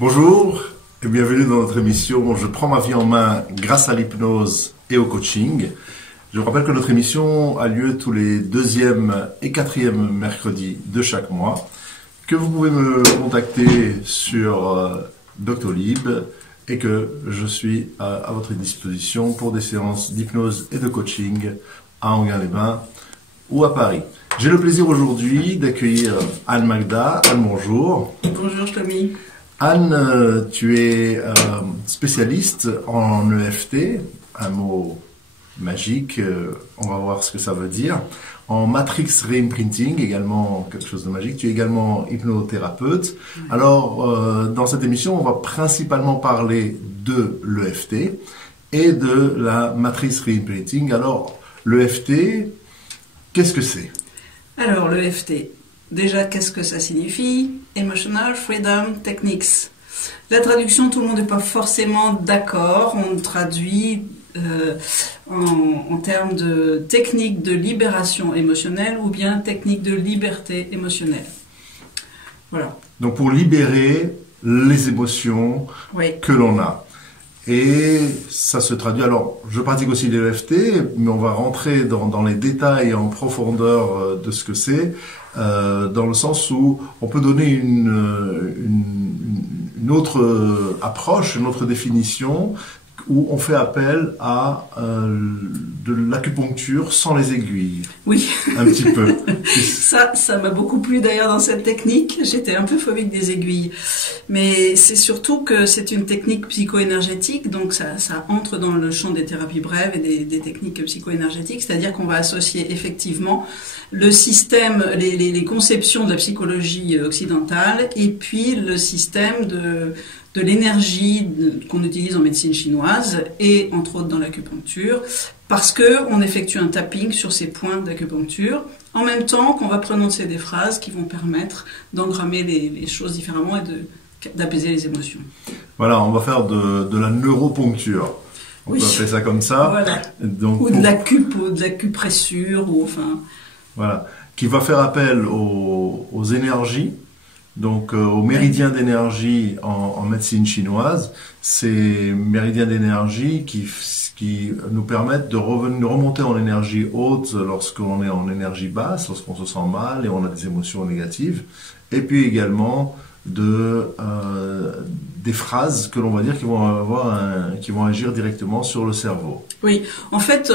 Bonjour et bienvenue dans notre émission Je prends ma vie en main grâce à l'hypnose et au coaching. Je vous rappelle que notre émission a lieu tous les deuxième et quatrième mercredis de chaque mois, que vous pouvez me contacter sur Doctolib et que je suis à votre disposition pour des séances d'hypnose et de coaching à Anguin-les-Bains ou à Paris. J'ai le plaisir aujourd'hui d'accueillir Anne Magda. Anne, bonjour. Bonjour Tommy. Anne, tu es spécialiste en EFT, un mot magique, on va voir ce que ça veut dire. En Matrix Reimprinting, également quelque chose de magique. Tu es également hypnothérapeute. Alors, dans cette émission, on va principalement parler de l'EFT et de la Matrix Reimprinting. Alors, l'EFT, qu'est-ce que c'est? Alors, l'EFT, déjà, qu'est-ce que ça signifie? Emotional Freedom Techniques. La traduction, tout le monde n'est pas forcément d'accord. On traduit en termes de technique de libération émotionnelle ou bien technique de liberté émotionnelle. Voilà. Donc, pour libérer les émotions que l'on a. Et ça se traduit, alors je pratique aussi l'EFT, mais on va rentrer dans les détails en profondeur de ce que c'est, dans le sens où on peut donner une autre approche, une autre définition, où on fait appel à de l'acupuncture sans les aiguilles. Oui. Un petit peu. Ça m'a beaucoup plu d'ailleurs dans cette technique. J'étais un peu phobique des aiguilles. Mais c'est surtout que c'est une technique psycho-énergétique, donc ça entre dans le champ des thérapies brèves et des techniques psycho-énergétiques, c'est-à-dire qu'on va associer effectivement le système, les conceptions de la psychologie occidentale et puis le système de l'énergie qu'on utilise en médecine chinoise et entre autres dans l'acupuncture, parce qu'on effectue un tapping sur ces points d'acupuncture, en même temps qu'on va prononcer des phrases qui vont permettre d'engrammer les choses différemment et d'apaiser les émotions. Voilà, on va faire de la neuroponcture. On peut appeler ça comme ça. Voilà. Donc, ou de l'acupressure, ou enfin... Voilà, qui va faire appel aux énergies, donc aux méridiens d'énergie en médecine chinoise. Ces méridiens d'énergie qui nous permettent de remonter en énergie haute lorsqu'on est en énergie basse, lorsqu'on se sent mal et on a des émotions négatives, et puis également des phrases que l'on va dire qui vont agir directement sur le cerveau. Oui, en fait,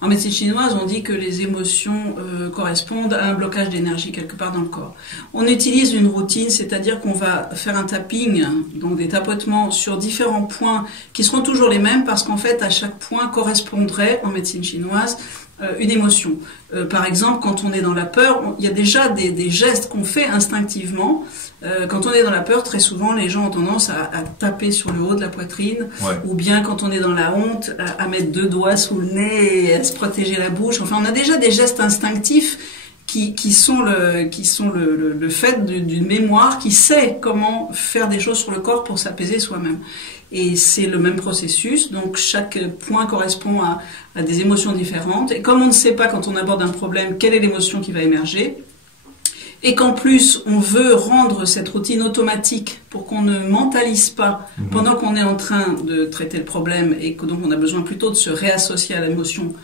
en médecine chinoise, on dit que les émotions correspondent à un blocage d'énergie quelque part dans le corps. On utilise une routine, c'est-à-dire qu'on va faire un tapping, donc des tapotements sur différents points qui seront toujours les mêmes parce qu'en fait, à chaque point correspondrait, en médecine chinoise, une émotion. Par exemple, quand on est dans la peur, il y a déjà des gestes qu'on fait instinctivement. Quand on est dans la peur, très souvent, les gens ont tendance à taper sur le haut de la poitrine, ou bien quand on est dans la honte, à mettre 2 doigts sous le nez et à se protéger la bouche. Enfin, on a déjà des gestes instinctifs qui sont le fait d'une mémoire qui sait comment faire des choses sur le corps pour s'apaiser soi-même. Et c'est le même processus, donc chaque point correspond à des émotions différentes. Et comme on ne sait pas quand on aborde un problème quelle est l'émotion qui va émerger, et qu'en plus on veut rendre cette routine automatique pour qu'on ne mentalise pas pendant qu'on est en train de traiter le problème et que donc on a besoin plutôt de se réassocier à l'émotion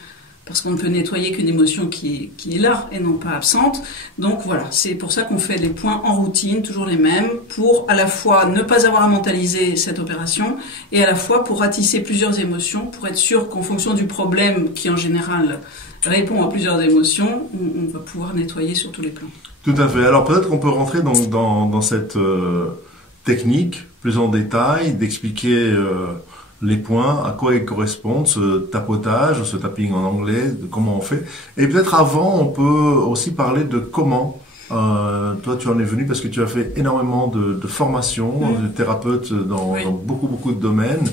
parce qu'on ne peut nettoyer qu'une émotion qui est là et non pas absente. Donc voilà, c'est pour ça qu'on fait les points en routine, toujours les mêmes, pour à la fois ne pas avoir à mentaliser cette opération et à la fois pour ratisser plusieurs émotions, pour être sûr qu'en fonction du problème qui en général répond à plusieurs émotions, on va pouvoir nettoyer sur tous les plans. Tout à fait. Alors peut-être qu'on peut rentrer dans cette technique plus en détail, d'expliquer les points, à quoi ils correspondent, ce tapotage, ce tapping en anglais, de comment on fait. Et peut-être avant, on peut aussi parler de comment. Toi, tu en es venu parce que tu as fait énormément de formations, de thérapeute dans beaucoup de domaines,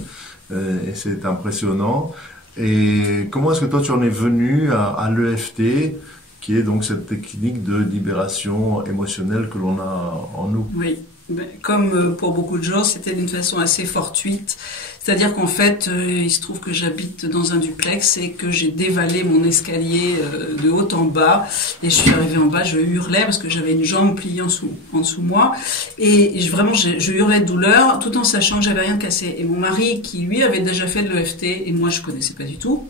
et c'est impressionnant. Et comment est-ce que toi, tu en es venu à l'EFT, qui est donc cette technique de libération émotionnelle que l'on a en nous? Oui. Comme pour beaucoup de gens, c'était d'une façon assez fortuite. C'est-à-dire qu'en fait, il se trouve que j'habite dans un duplex et que j'ai dévalé mon escalier de haut en bas. Et je suis arrivée en bas, je hurlais parce que j'avais une jambe pliée en dessous moi. Et vraiment, je hurlais de douleur tout en sachant que j'avais rien cassé. Et mon mari, qui lui avait déjà fait de l'EFT, et moi je connaissais pas du tout,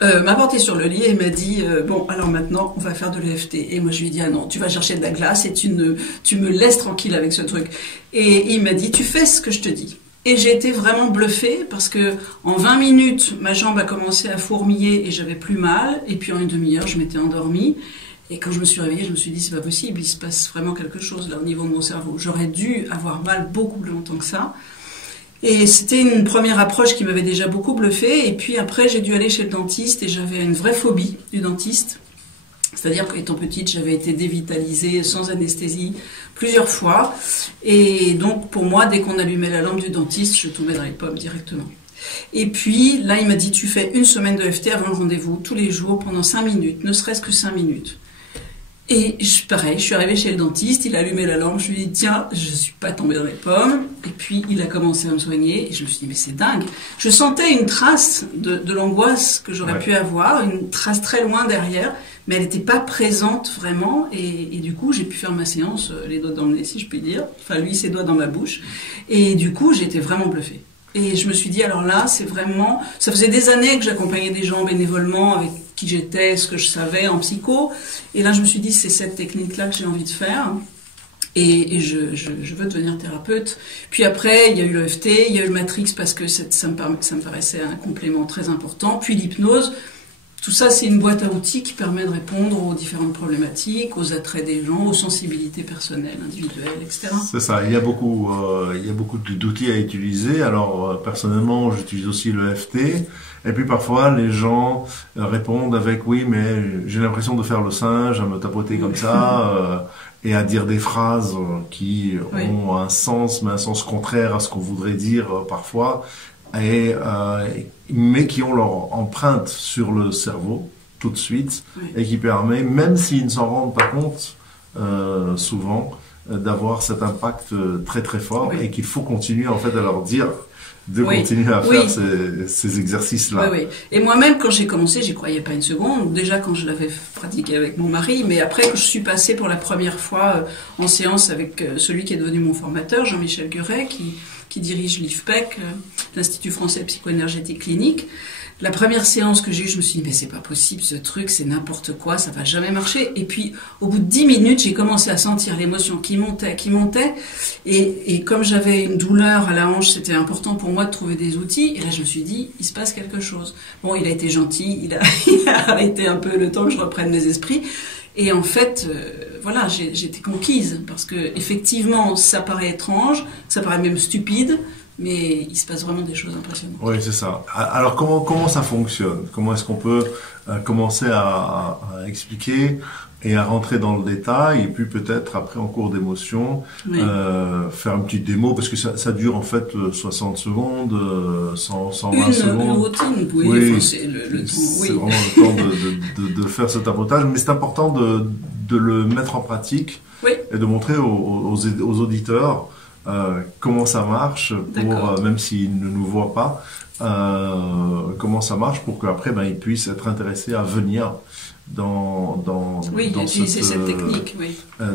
m'a porté sur le lit et m'a dit bon, alors maintenant on va faire de l'EFT. Et moi je lui ai dit ah non, tu vas chercher de la glace et tu me laisses tranquille avec ce truc. Et il m'a dit tu fais ce que je te dis. Et j'ai été vraiment bluffée parce que en 20 minutes ma jambe a commencé à fourmiller et j'avais plus mal. Et puis en une demi-heure je m'étais endormie. Et quand je me suis réveillée, je me suis dit c'est pas possible, il se passe vraiment quelque chose là au niveau de mon cerveau. J'aurais dû avoir mal beaucoup plus longtemps que ça. Et c'était une première approche qui m'avait déjà beaucoup bluffée. Et puis après, j'ai dû aller chez le dentiste et j'avais une vraie phobie du dentiste. C'est-à-dire qu'étant petite, j'avais été dévitalisée sans anesthésie plusieurs fois. Et donc, pour moi, dès qu'on allumait la lampe du dentiste, je tombais dans les pommes directement. Et puis, là, il m'a dit, tu fais une semaine de FT avant le rendez-vous, tous les jours, pendant 5 minutes, ne serait-ce que 5 minutes. Et pareil, je suis arrivée chez le dentiste, il a allumé la lampe, je lui ai dit tiens, je suis pas tombée dans les pommes. Et puis il a commencé à me soigner et je me suis dit mais c'est dingue. Je sentais une trace de l'angoisse que j'aurais pu avoir, une trace très loin derrière, mais elle n'était pas présente vraiment. Et du coup j'ai pu faire ma séance, les doigts dans le nez si je puis dire, enfin lui ses doigts dans ma bouche. Et du coup j'étais vraiment bluffée. Et je me suis dit alors là c'est vraiment, ça faisait des années que j'accompagnais des gens bénévolement avec qui j'étais, ce que je savais en psycho. Et là, je me suis dit, c'est cette technique-là que j'ai envie de faire. Et je veux devenir thérapeute. Puis après, il y a eu l'EFT, il y a eu le Matrix parce que ça me paraissait un complément très important. Puis l'hypnose. Tout ça, c'est une boîte à outils qui permet de répondre aux différentes problématiques, aux attraits des gens, aux sensibilités personnelles, individuelles, etc. C'est ça. Il y a beaucoup d'outils à utiliser. Alors, personnellement, j'utilise aussi l'EFT. Et puis parfois, les gens répondent avec oui, mais j'ai l'impression de faire le singe, à me tapoter comme ça, et à dire des phrases qui ont un sens, mais un sens contraire à ce qu'on voudrait dire parfois, mais qui ont leur empreinte sur le cerveau tout de suite, et qui permet, même s'ils ne s'en rendent pas compte souvent, d'avoir cet impact très très fort, et qu'il faut continuer en fait à leur dire de continuer à faire ces exercices-là. Oui, oui. Et moi-même, quand j'ai commencé, j'y croyais pas une seconde. Déjà, quand je l'avais pratiqué avec mon mari, mais après, quand je suis passée pour la première fois en séance avec celui qui est devenu mon formateur, Jean-Michel Guret, qui dirige l'IFPEC, l'Institut français de psycho-énergétique clinique. La première séance que j'ai eue, je me suis dit, mais c'est pas possible, ce truc, c'est n'importe quoi, ça va jamais marcher. Et puis, au bout de 10 minutes, j'ai commencé à sentir l'émotion qui montait. Et comme j'avais une douleur à la hanche, c'était important pour moi de trouver des outils. Et là, je me suis dit, il se passe quelque chose. Bon, il a été gentil, il a arrêté un peu le temps que je reprenne mes esprits. Et en fait, voilà, j'étais conquise. Parce que, effectivement, ça paraît étrange, ça paraît même stupide. Mais il se passe vraiment des choses impressionnantes. Oui, c'est ça. Alors, comment ça fonctionne? Comment est-ce qu'on peut commencer à expliquer et à rentrer dans le détail, et puis peut-être après en cours d'émotion, faire une petite démo, parce que ça dure en fait 60 secondes, 120 secondes. Une routine, oui. C'est le temps. C'est vraiment le temps de faire ce tapotage, mais c'est important de le mettre en pratique et de montrer aux auditeurs comment ça marche, même s'ils ne nous voient pas, comment ça marche pour qu'après ils puissent être intéressés à venir dans cette technique,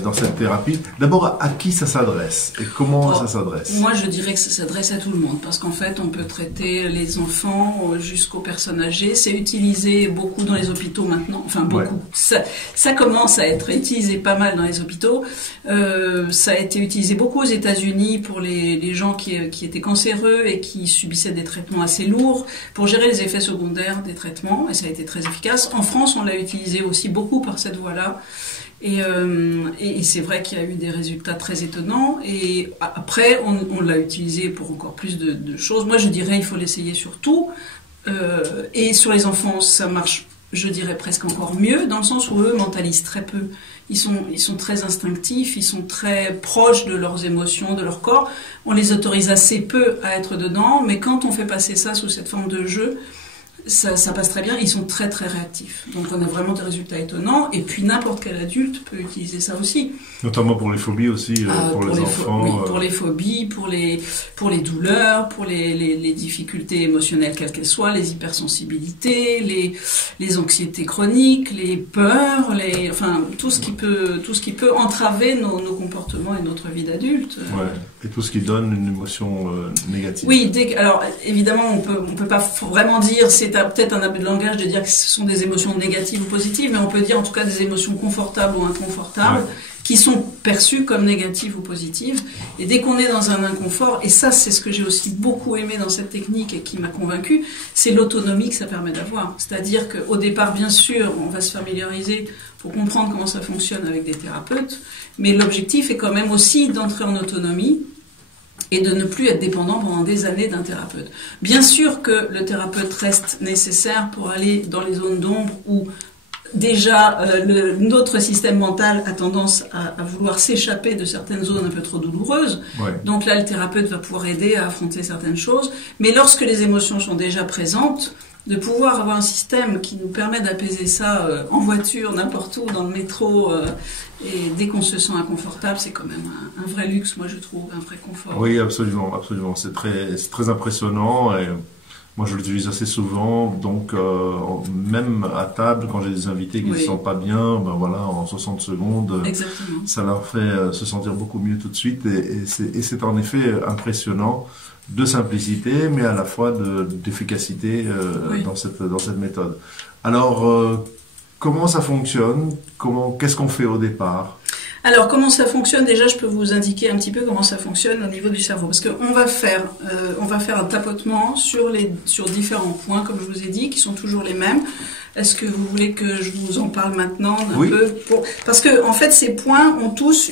dans cette thérapie. D'abord, à qui ça s'adresse et comment ça s'adresse? Moi, je dirais que ça s'adresse à tout le monde, parce qu'en fait, on peut traiter les enfants jusqu'aux personnes âgées. C'est utilisé beaucoup dans les hôpitaux maintenant, enfin beaucoup. Ça commence à être utilisé pas mal dans les hôpitaux. Ça a été utilisé beaucoup aux États-Unis pour les gens qui étaient cancéreux et qui subissaient des traitements assez lourds pour gérer les effets secondaires des traitements, et ça a été très efficace. En France, on l'a utilisé aussi beaucoup par cette voie-là. Et c'est vrai qu'il y a eu des résultats très étonnants. Et après, on l'a utilisé pour encore plus de choses. Moi, je dirais il faut l'essayer sur tout. Et sur les enfants, ça marche, je dirais, presque encore mieux, dans le sens où eux mentalisent très peu. Ils sont très instinctifs, ils sont très proches de leurs émotions, de leur corps. On les autorise assez peu à être dedans, mais quand on fait passer ça sous cette forme de jeu, ça passe très bien, ils sont très très réactifs. Donc on a vraiment des résultats étonnants, et puis n'importe quel adulte peut utiliser ça aussi. Notamment pour les phobies aussi, pour les enfants. Oui, pour les phobies, pour les douleurs, pour les difficultés émotionnelles quelles qu'elles soient, les hypersensibilités, les anxiétés chroniques, les peurs, enfin tout ce qui peut entraver nos comportements et notre vie d'adulte. Ouais. Et tout ce qui donne une émotion négative. Oui, alors évidemment on peut pas vraiment dire, c'est peut-être un abus de langage de dire que ce sont des émotions négatives ou positives, mais on peut dire en tout cas des émotions confortables ou inconfortables, qui sont perçues comme négatives ou positives. Et dès qu'on est dans un inconfort, et ça c'est ce que j'ai aussi beaucoup aimé dans cette technique et qui m'a convaincue, c'est l'autonomie que ça permet d'avoir. C'est-à-dire qu'au départ, bien sûr, on va se familiariser pour comprendre comment ça fonctionne avec des thérapeutes, mais l'objectif est quand même aussi d'entrer en autonomie et de ne plus être dépendant pendant des années d'un thérapeute. Bien sûr que le thérapeute reste nécessaire pour aller dans les zones d'ombre où déjà notre système mental a tendance à vouloir s'échapper de certaines zones un peu trop douloureuses. Ouais. Donc là, le thérapeute va pouvoir aider à affronter certaines choses. Mais lorsque les émotions sont déjà présentes, de pouvoir avoir un système qui nous permet d'apaiser ça en voiture, n'importe où, dans le métro, et dès qu'on se sent inconfortable, c'est quand même un vrai luxe, moi je trouve, un vrai confort. Oui, absolument, absolument. C'est très impressionnant, et moi je l'utilise assez souvent, donc même à table, quand j'ai des invités qui ne se sentent pas bien, ben voilà, en 60 secondes, exactement, ça leur fait se sentir beaucoup mieux tout de suite, et c'est en effet impressionnant, de simplicité, mais à la fois d'efficacité dans cette méthode. Alors, comment ça fonctionne? Qu'est-ce qu'on fait au départ? Alors, comment ça fonctionne? Déjà, je peux vous indiquer un petit peu comment ça fonctionne au niveau du cerveau. Parce qu'on va faire un tapotement sur différents points, comme je vous ai dit, qui sont toujours les mêmes. Est-ce que vous voulez que je vous en parle maintenant un peu? Parce que, en fait, ces points ont tous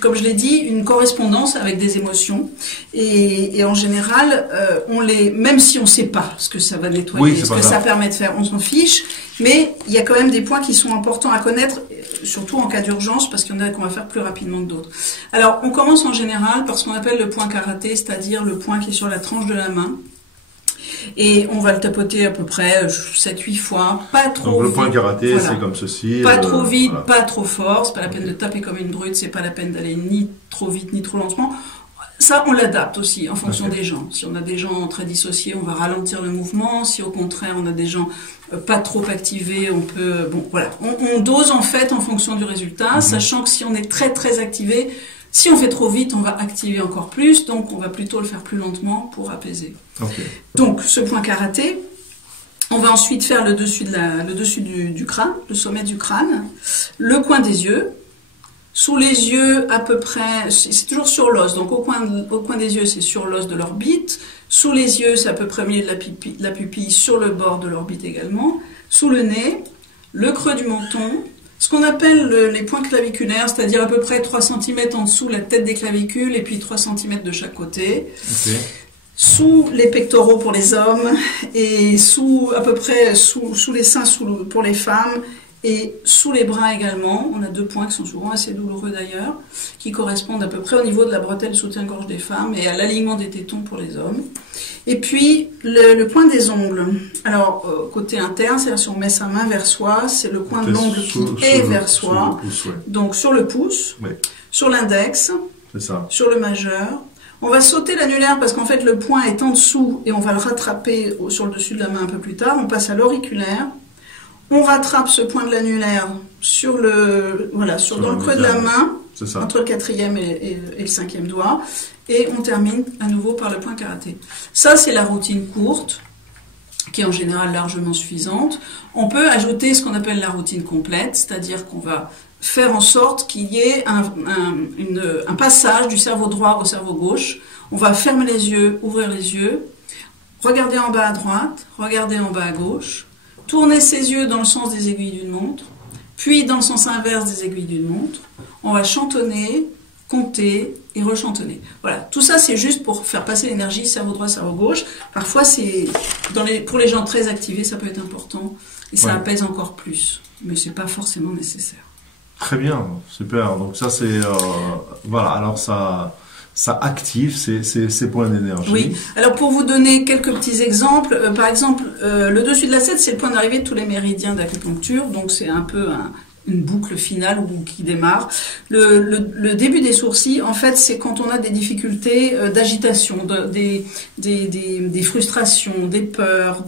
comme je l'ai dit, une correspondance avec des émotions. Et en général, même si on ne sait pas ce que ça va nettoyer, ce que ça permet de faire, on s'en fiche. Mais il y a quand même des points qui sont importants à connaître, surtout en cas d'urgence, parce qu'il y en a qu'on va faire plus rapidement que d'autres. Alors, on commence en général par ce qu'on appelle le point karaté, c'est-à-dire le point qui est sur la tranche de la main. Et on va le tapoter à peu près 7-8 fois, pas trop vite. Donc le point karaté, c'est comme ceci. Pas trop vite, pas trop fort, c'est pas la peine de taper comme une brute, c'est pas la peine d'aller ni trop vite ni trop lentement. Ça, on l'adapte aussi en fonction des gens. Si on a des gens très dissociés, on va ralentir le mouvement. Si au contraire, on a des gens pas trop activés, on peut... Bon, voilà. On dose en fait en fonction du résultat, sachant que si on est très très activé, si on fait trop vite, on va activer encore plus, donc on va plutôt le faire plus lentement pour apaiser. Donc, ce point karaté, on va ensuite faire le dessus du crâne, le sommet du crâne, le coin des yeux, sous les yeux à peu près, c'est toujours sur l'os, donc au coin des yeux, c'est sur l'os de l'orbite, sous les yeux, c'est à peu près au milieu de la pupille, sur le bord de l'orbite également, sous le nez, le creux du menton, ce qu'on appelle les points claviculaires, c'est-à-dire à peu près 3 cm en dessous la tête des clavicules et puis 3 cm de chaque côté. Sous les pectoraux pour les hommes et à peu près sous les seins pour les femmes et sous les bras également. On a 2 points qui sont souvent assez douloureux d'ailleurs, qui correspondent à peu près au niveau de la bretelle soutien-gorge des femmes et à l'alignement des tétons pour les hommes. Et puis le coin des ongles. Alors côté interne, c'est-à-dire si on met sa main vers soi, c'est le coin de l'ongle qui est vers soi. Donc sur le pouce, sur l'index, sur le majeur. On va sauter l'annulaire parce qu'en fait le point est en dessous et on va le rattraper sur le dessus de la main un peu plus tard. On passe à l'auriculaire. On rattrape ce point de l'annulaire dans le creux de la main, entre le 4e et le 5e doigt. Et on termine à nouveau par le point karaté. Ça, c'est la routine courte, qui est en général largement suffisante. On peut ajouter ce qu'on appelle la routine complète, c'est-à-dire qu'on va faire en sorte qu'il y ait un passage du cerveau droit au cerveau gauche. On va fermer les yeux, ouvrir les yeux, regarder en bas à droite, regarder en bas à gauche, tourner ses yeux dans le sens des aiguilles d'une montre, puis dans le sens inverse des aiguilles d'une montre. On va chantonner, compter et rechantonner. Voilà, tout ça c'est juste pour faire passer l'énergie cerveau droit, cerveau gauche. Parfois pour les gens très activés, ça peut être important et ça apaise encore plus, mais c'est pas forcément nécessaire. Très bien, super. Donc ça c'est alors ça ça active ces points d'énergie. Oui. Alors pour vous donner quelques petits exemples, par exemple, le dessus de la tête, c'est le point d'arrivée de tous les méridiens d'acupuncture, donc c'est un peu une boucle finale qui démarre. Le début des sourcils, en fait, c'est quand on a des difficultés d'agitation, des frustrations, des peurs,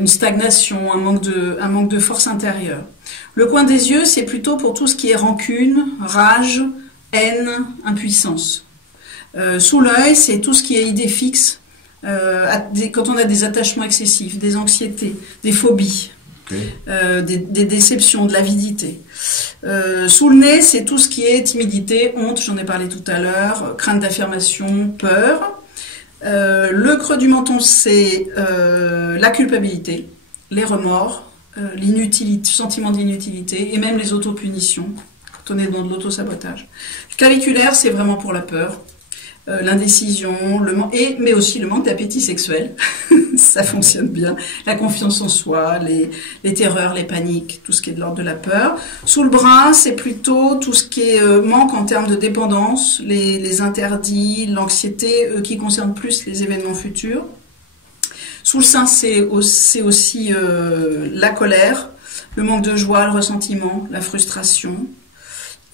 une stagnation, un manque de force intérieure. Le coin des yeux, c'est plutôt pour tout ce qui est rancune, rage, haine, impuissance. Sous l'œil, c'est tout ce qui est idée fixe, quand on a des attachements excessifs, des anxiétés, des phobies. Okay. Des déceptions, de l'avidité. Sous le nez, c'est tout ce qui est timidité, honte, j'en ai parlé tout à l'heure, crainte d'affirmation, peur. Le creux du menton, c'est la culpabilité, les remords, l'inutilité, sentiment d'inutilité et même les autopunitions, quand on est dans de l'autosabotage. Le claviculaire, c'est vraiment pour la peur. L'indécision, mais aussi le manque d'appétit sexuel, ça fonctionne bien, la confiance en soi, les terreurs, les paniques, tout ce qui est de l'ordre de la peur. Sous le bras, c'est plutôt tout ce qui est manque en termes de dépendance, les interdits, l'anxiété qui concerne plus les événements futurs. Sous le sein, c'est aussi la colère, le manque de joie, le ressentiment, la frustration.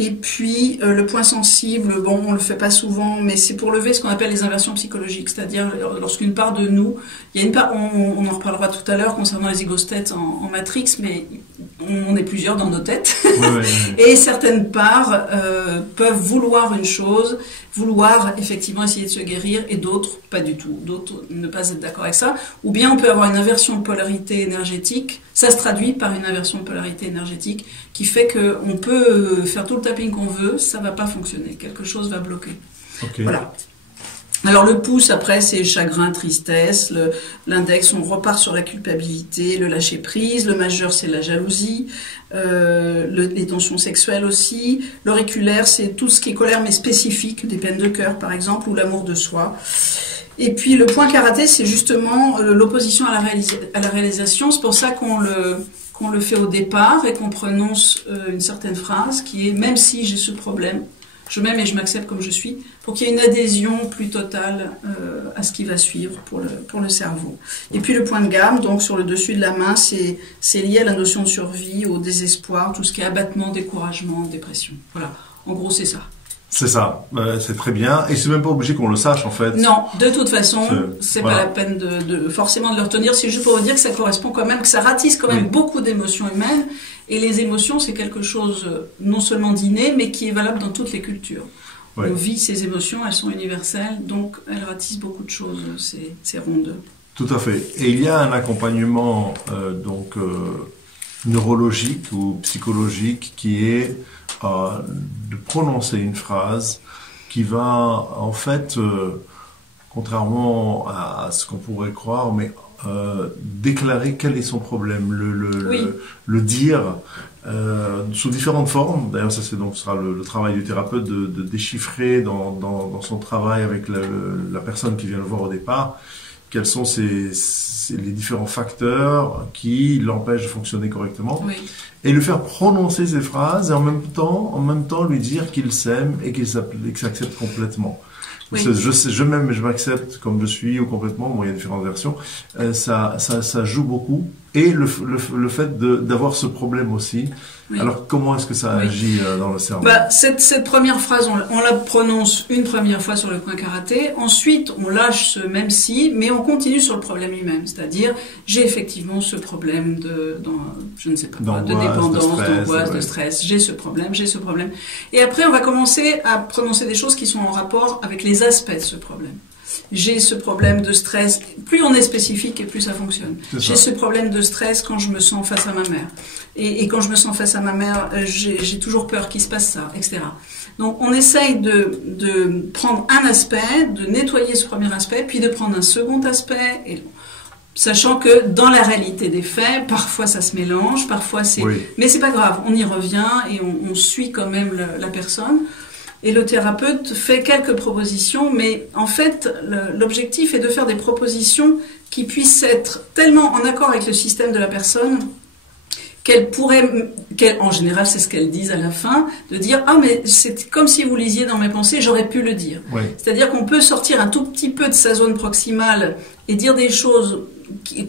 Et puis, le point sensible, bon, on le fait pas souvent, mais c'est pour lever ce qu'on appelle les inversions psychologiques, c'est-à-dire lorsqu'une part de nous, il y a une part, on en reparlera tout à l'heure concernant les égostètes en Matrix, mais on est plusieurs dans nos têtes, oui. Et certaines parts peuvent vouloir une chose, vouloir effectivement essayer de se guérir, et d'autres pas du tout, d'autres ne pas être d'accord avec ça, ou bien on peut avoir une inversion de polarité énergétique, ça se traduit par une inversion de polarité énergétique qui fait qu'on peut faire tout le tapping qu'on veut, ça va pas fonctionner, quelque chose va bloquer. Okay. Voilà. Alors le pouce, après, c'est chagrin, tristesse. L'index, on repart sur la culpabilité, le lâcher prise. Le majeur, c'est la jalousie. Les tensions sexuelles aussi. L'auriculaire, c'est tout ce qui est colère mais spécifique, des peines de cœur par exemple, ou l'amour de soi. Et puis le point karaté, c'est justement l'opposition à la réalisation. C'est pour ça qu'on le fait au départ et qu'on prononce une certaine phrase qui est « même si j'ai ce problème ». Je m'aime et je m'accepte comme je suis, pour qu'il y ait une adhésion plus totale à ce qui va suivre pour le cerveau. Et puis le point de gamme, donc sur le dessus de la main, c'est lié à la notion de survie, au désespoir, tout ce qui est abattement, découragement, dépression. Voilà, en gros c'est ça. C'est ça, c'est très bien. Et c'est même pas obligé qu'on le sache en fait. Non, de toute façon, c'est voilà. Pas la peine forcément de le retenir. C'est juste pour vous dire que ça correspond quand même, que ça ratisse quand même beaucoup d'émotions humaines. Et les émotions, c'est quelque chose non seulement d'inné, mais qui est valable dans toutes les cultures. Oui. On vit ces émotions, elles sont universelles, donc elles ratissent beaucoup de choses, ces rondes. Tout à fait. Et il y a un accompagnement neurologique ou psychologique qui est de prononcer une phrase qui va en fait, contrairement à ce qu'on pourrait croire, mais déclarer quel est son problème, le dire sous différentes formes. D'ailleurs, ça sera le travail du thérapeute de déchiffrer dans son travail avec la personne qui vient le voir au départ, quels sont les différents facteurs qui l'empêchent de fonctionner correctement, et lui faire prononcer ces phrases et en même temps lui dire qu'il s'aime et qu'il s'accepte complètement. Oui. Je m'aime et je m'accepte comme je suis ou complètement, bon, il y a différentes versions, ça joue beaucoup. Et le fait d'avoir ce problème aussi. Oui. Alors comment est-ce que ça agit dans le cerveau? Cette première phrase, on la prononce une première fois sur le point karaté, ensuite on lâche ce même si, mais on continue sur le problème lui-même, c'est-à-dire j'ai effectivement ce problème de dépendance, d'angoisse, de stress, j'ai ce problème. Et après on va commencer à prononcer des choses qui sont en rapport avec les aspects de ce problème. J'ai ce problème de stress, plus on est spécifique et plus ça fonctionne. J'ai ce problème de stress quand je me sens face à ma mère. Et quand je me sens face à ma mère, j'ai toujours peur qu'il se passe ça, etc. Donc on essaye de prendre un aspect, de nettoyer ce premier aspect, puis de prendre un second aspect, sachant que dans la réalité des faits, parfois ça se mélange, parfois c'est... Oui. Mais c'est pas grave, on y revient et on suit quand même la personne. Et le thérapeute fait quelques propositions, mais en fait, l'objectif est de faire des propositions qui puissent être tellement en accord avec le système de la personne en général, c'est ce qu'elles disent à la fin, de dire, ah, mais c'est comme si vous lisiez dans mes pensées, j'aurais pu le dire. Oui. C'est-à-dire qu'on peut sortir un tout petit peu de sa zone proximale et dire des choses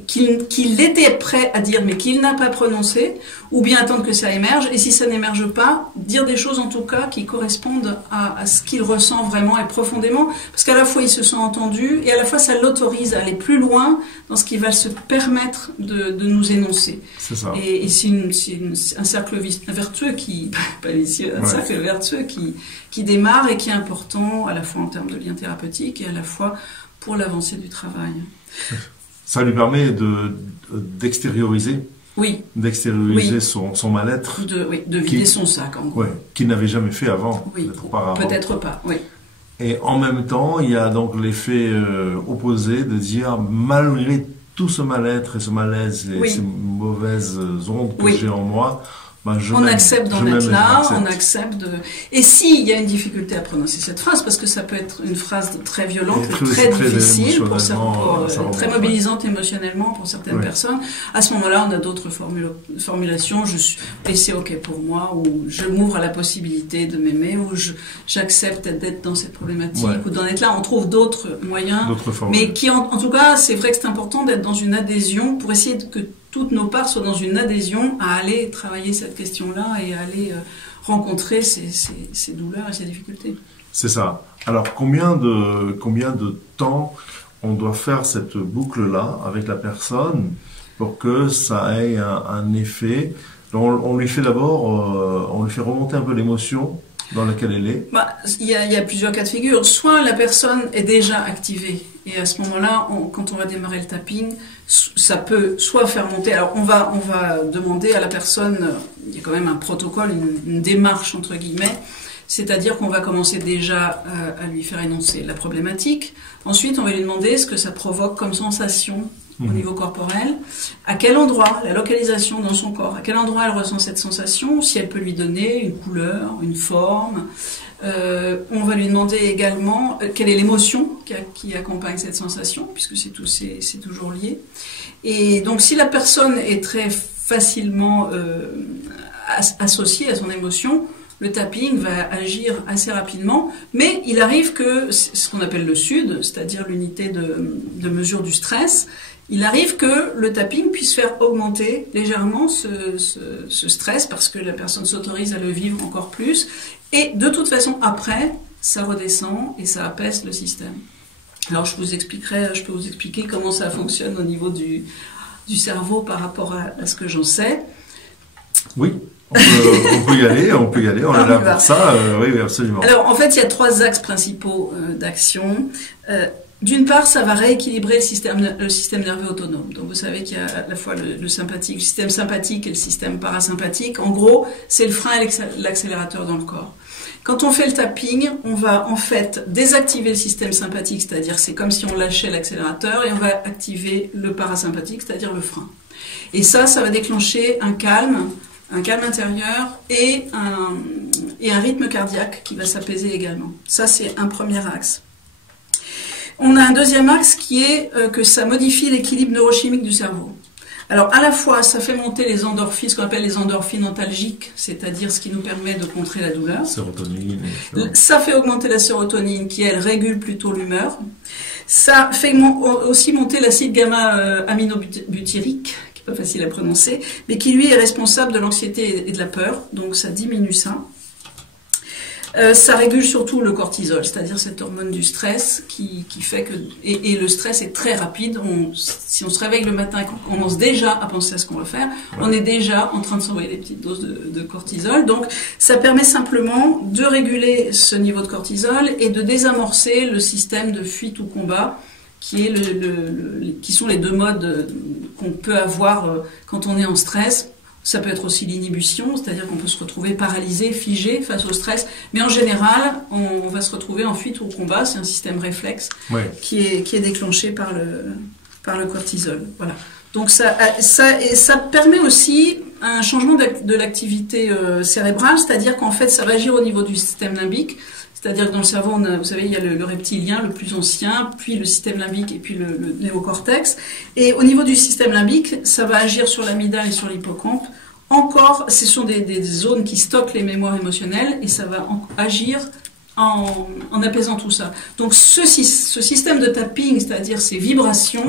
qu'il était prêt à dire mais qu'il n'a pas prononcé, ou bien attendre que ça émerge, et si ça n'émerge pas, dire des choses en tout cas qui correspondent à ce qu'il ressent vraiment et profondément, parce qu'à la fois il se sent entendu, et à la fois ça l'autorise à aller plus loin dans ce qui va se permettre de nous énoncer. C'est ça. Et c'est un cercle vertueux pas vicieux, un cercle vertueux qui démarre et qui est important à la fois en termes de lien thérapeutique et à la fois pour l'avancée du travail. Ça lui permet d'extérioriser. Oui. D'extérioriser son mal-être. De vider son sac, en gros. Ouais, qu'il n'avait jamais fait avant. Oui. Peut-être pas, oui. Et en même temps, il y a donc l'effet opposé de dire, malgré tout ce mal-être et ce malaise et ces mauvaises ondes que j'ai en moi, on accepte d'en être là, on accepte de... Et s'il y a une difficulté à prononcer cette phrase, parce que ça peut être une phrase très violente, très difficile, très mobilisante émotionnellement pour certaines personnes, à ce moment-là, on a d'autres formulations, et c'est OK pour moi, ou je m'ouvre à la possibilité de m'aimer, ou j'accepte d'être dans cette problématique, ou d'en être là. On trouve d'autres moyens, mais qui, en tout cas, c'est vrai que c'est important d'être dans une adhésion pour essayer que toutes nos parts soient dans une adhésion à aller travailler cette question-là et à aller rencontrer ces douleurs et ces difficultés. C'est ça. Alors, combien de temps on doit faire cette boucle-là avec la personne pour que ça ait un effet? On lui fait d'abord, on lui fait remonter un peu l'émotion dans laquelle elle est. Il y a plusieurs cas de figure. Soit la personne est déjà activée, et à ce moment-là, quand on va démarrer le tapping, ça peut soit faire monter. Alors on va demander à la personne, il y a quand même un protocole, une démarche entre guillemets, c'est-à-dire qu'on va commencer déjà à lui faire énoncer la problématique. Ensuite, on va lui demander ce que ça provoque comme sensation au niveau corporel, à quel endroit, la localisation dans son corps, à quel endroit elle ressent cette sensation, si elle peut lui donner une couleur, une forme. On va lui demander également quelle est l'émotion qui accompagne cette sensation, puisque c'est toujours lié. Et donc si la personne est très facilement associée à son émotion, le tapping va agir assez rapidement, mais il arrive que ce qu'on appelle le SUD, c'est-à-dire l'unité de mesure du stress, il arrive que le tapping puisse faire augmenter légèrement ce stress parce que la personne s'autorise à le vivre encore plus. Et de toute façon, après, ça redescend et ça apaise le système. Alors je peux vous expliquer comment ça fonctionne au niveau du cerveau par rapport à ce que j'en sais. Oui. On peut y aller, on est là pour ça, oui, absolument. Alors, en fait, il y a 3 axes principaux d'action. D'une part, ça va rééquilibrer le système nerveux autonome. Donc, vous savez qu'il y a à la fois le sympathique, le système sympathique et le système parasympathique. En gros, c'est le frein et l'accélérateur dans le corps. Quand on fait le tapping, on va en fait désactiver le système sympathique, c'est-à-dire c'est comme si on lâchait l'accélérateur, et on va activer le parasympathique, c'est-à-dire le frein. Et ça va déclencher un calme intérieur et un rythme cardiaque qui va s'apaiser également. Ça, c'est un premier axe. On a un deuxième axe qui est que ça modifie l'équilibre neurochimique du cerveau. Alors, à la fois, ça fait monter les endorphines, ce qu'on appelle les endorphines antalgiques, c'est-à-dire ce qui nous permet de contrer la douleur. Sérotonine. Ça fait augmenter la sérotonine qui, elle, régule plutôt l'humeur. Ça fait aussi monter l'acide gamma-aminobutyrique, pas facile à prononcer, mais qui lui est responsable de l'anxiété et de la peur, donc ça diminue ça. Ça régule surtout le cortisol, c'est-à-dire cette hormone du stress qui fait que... Et le stress est très rapide, si on se réveille le matin et qu'on commence déjà à penser à ce qu'on va faire, on est déjà en train de s'envoyer des petites doses de cortisol, donc ça permet simplement de réguler ce niveau de cortisol et de désamorcer le système de fuite ou combat, qui sont les 2 modes qu'on peut avoir quand on est en stress. Ça peut être aussi l'inhibition, c'est-à-dire qu'on peut se retrouver paralysé, figé face au stress. Mais en général, on va se retrouver en fuite ou au combat. C'est un système réflexe qui est déclenché par le cortisol. Voilà. Donc ça permet aussi un changement de l'activité cérébrale, c'est-à-dire qu'en fait, ça va agir au niveau du système limbique. C'est-à-dire que dans le cerveau, vous savez, il y a le reptilien, le plus ancien, puis le système limbique et puis le néocortex. Et au niveau du système limbique, ça va agir sur l'amygdale et sur l'hippocampe encore, ce sont des zones qui stockent les mémoires émotionnelles et ça va agir en apaisant tout ça. Donc ce système de tapping, c'est-à-dire ces vibrations,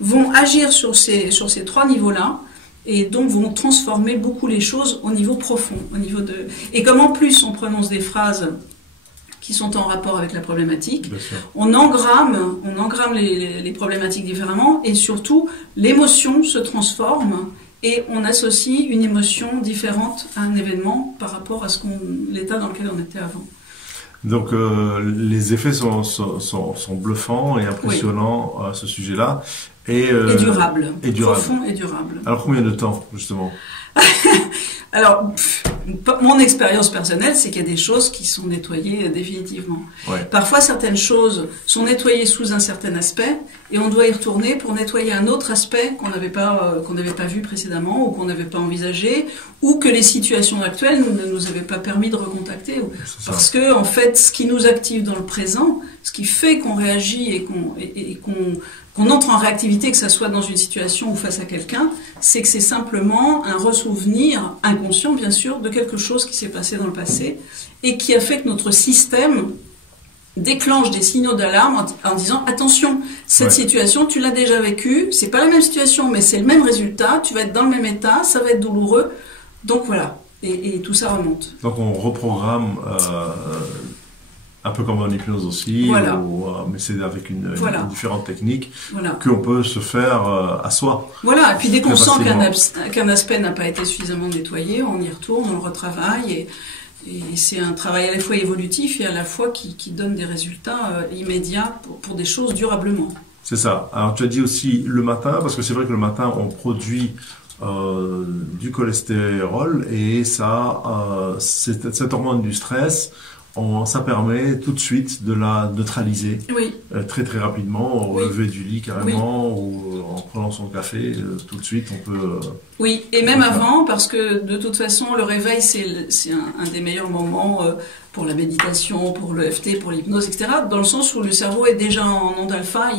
vont agir sur ces 3 niveaux-là et donc vont transformer beaucoup les choses au niveau profond. Et comme en plus on prononce des phrases qui sont en rapport avec la problématique, on engramme les problématiques différemment et surtout l'émotion se transforme et on associe une émotion différente à un événement par rapport à l'état dans lequel on était avant. Donc les effets sont bluffants et impressionnants à ce sujet-là. Et durable. Profond et durable. Alors combien de temps, justement? Alors, mon expérience personnelle, c'est qu'il y a des choses qui sont nettoyées définitivement. Parfois, certaines choses sont nettoyées sous un certain aspect et on doit y retourner pour nettoyer un autre aspect qu'on n'avait pas vu précédemment ou qu'on n'avait pas envisagé ou que les situations actuelles ne nous avaient pas permis de recontacter. Parce que, en fait, ce qui nous active dans le présent, ce qui fait qu'on réagit et qu'on entre en réactivité, que ce soit dans une situation ou face à quelqu'un, c'est que c'est simplement un ressouvenir inconscient, bien sûr, de quelque chose qui s'est passé dans le passé et qui a fait que notre système déclenche des signaux d'alarme en disant « Attention, cette situation, tu l'as déjà vécue, c'est pas la même situation, mais c'est le même résultat, tu vas être dans le même état, ça va être douloureux. » Donc voilà, et tout ça remonte. Donc on reprogramme... un peu comme en hypnose aussi, mais c'est avec une différente technique qu'on peut se faire à soi. Voilà, et puis dès qu'on sent qu'un aspect n'a pas été suffisamment nettoyé, on y retourne, on le retravaille, et c'est un travail à la fois évolutif et à la fois qui donne des résultats immédiats pour des choses durablement. C'est ça. Alors tu as dit aussi le matin, parce que c'est vrai que le matin on produit du cholestérol, et ça, cette hormone du stress, ça permet tout de suite de la neutraliser très très rapidement, au relever du lit carrément, ou en prenant son café, tout de suite on peut... Oui, et même avant, parce que de toute façon le réveil c'est un des meilleurs moments pour la méditation, pour l'EFT, pour l'hypnose, etc. Dans le sens où le cerveau est déjà en onde alpha,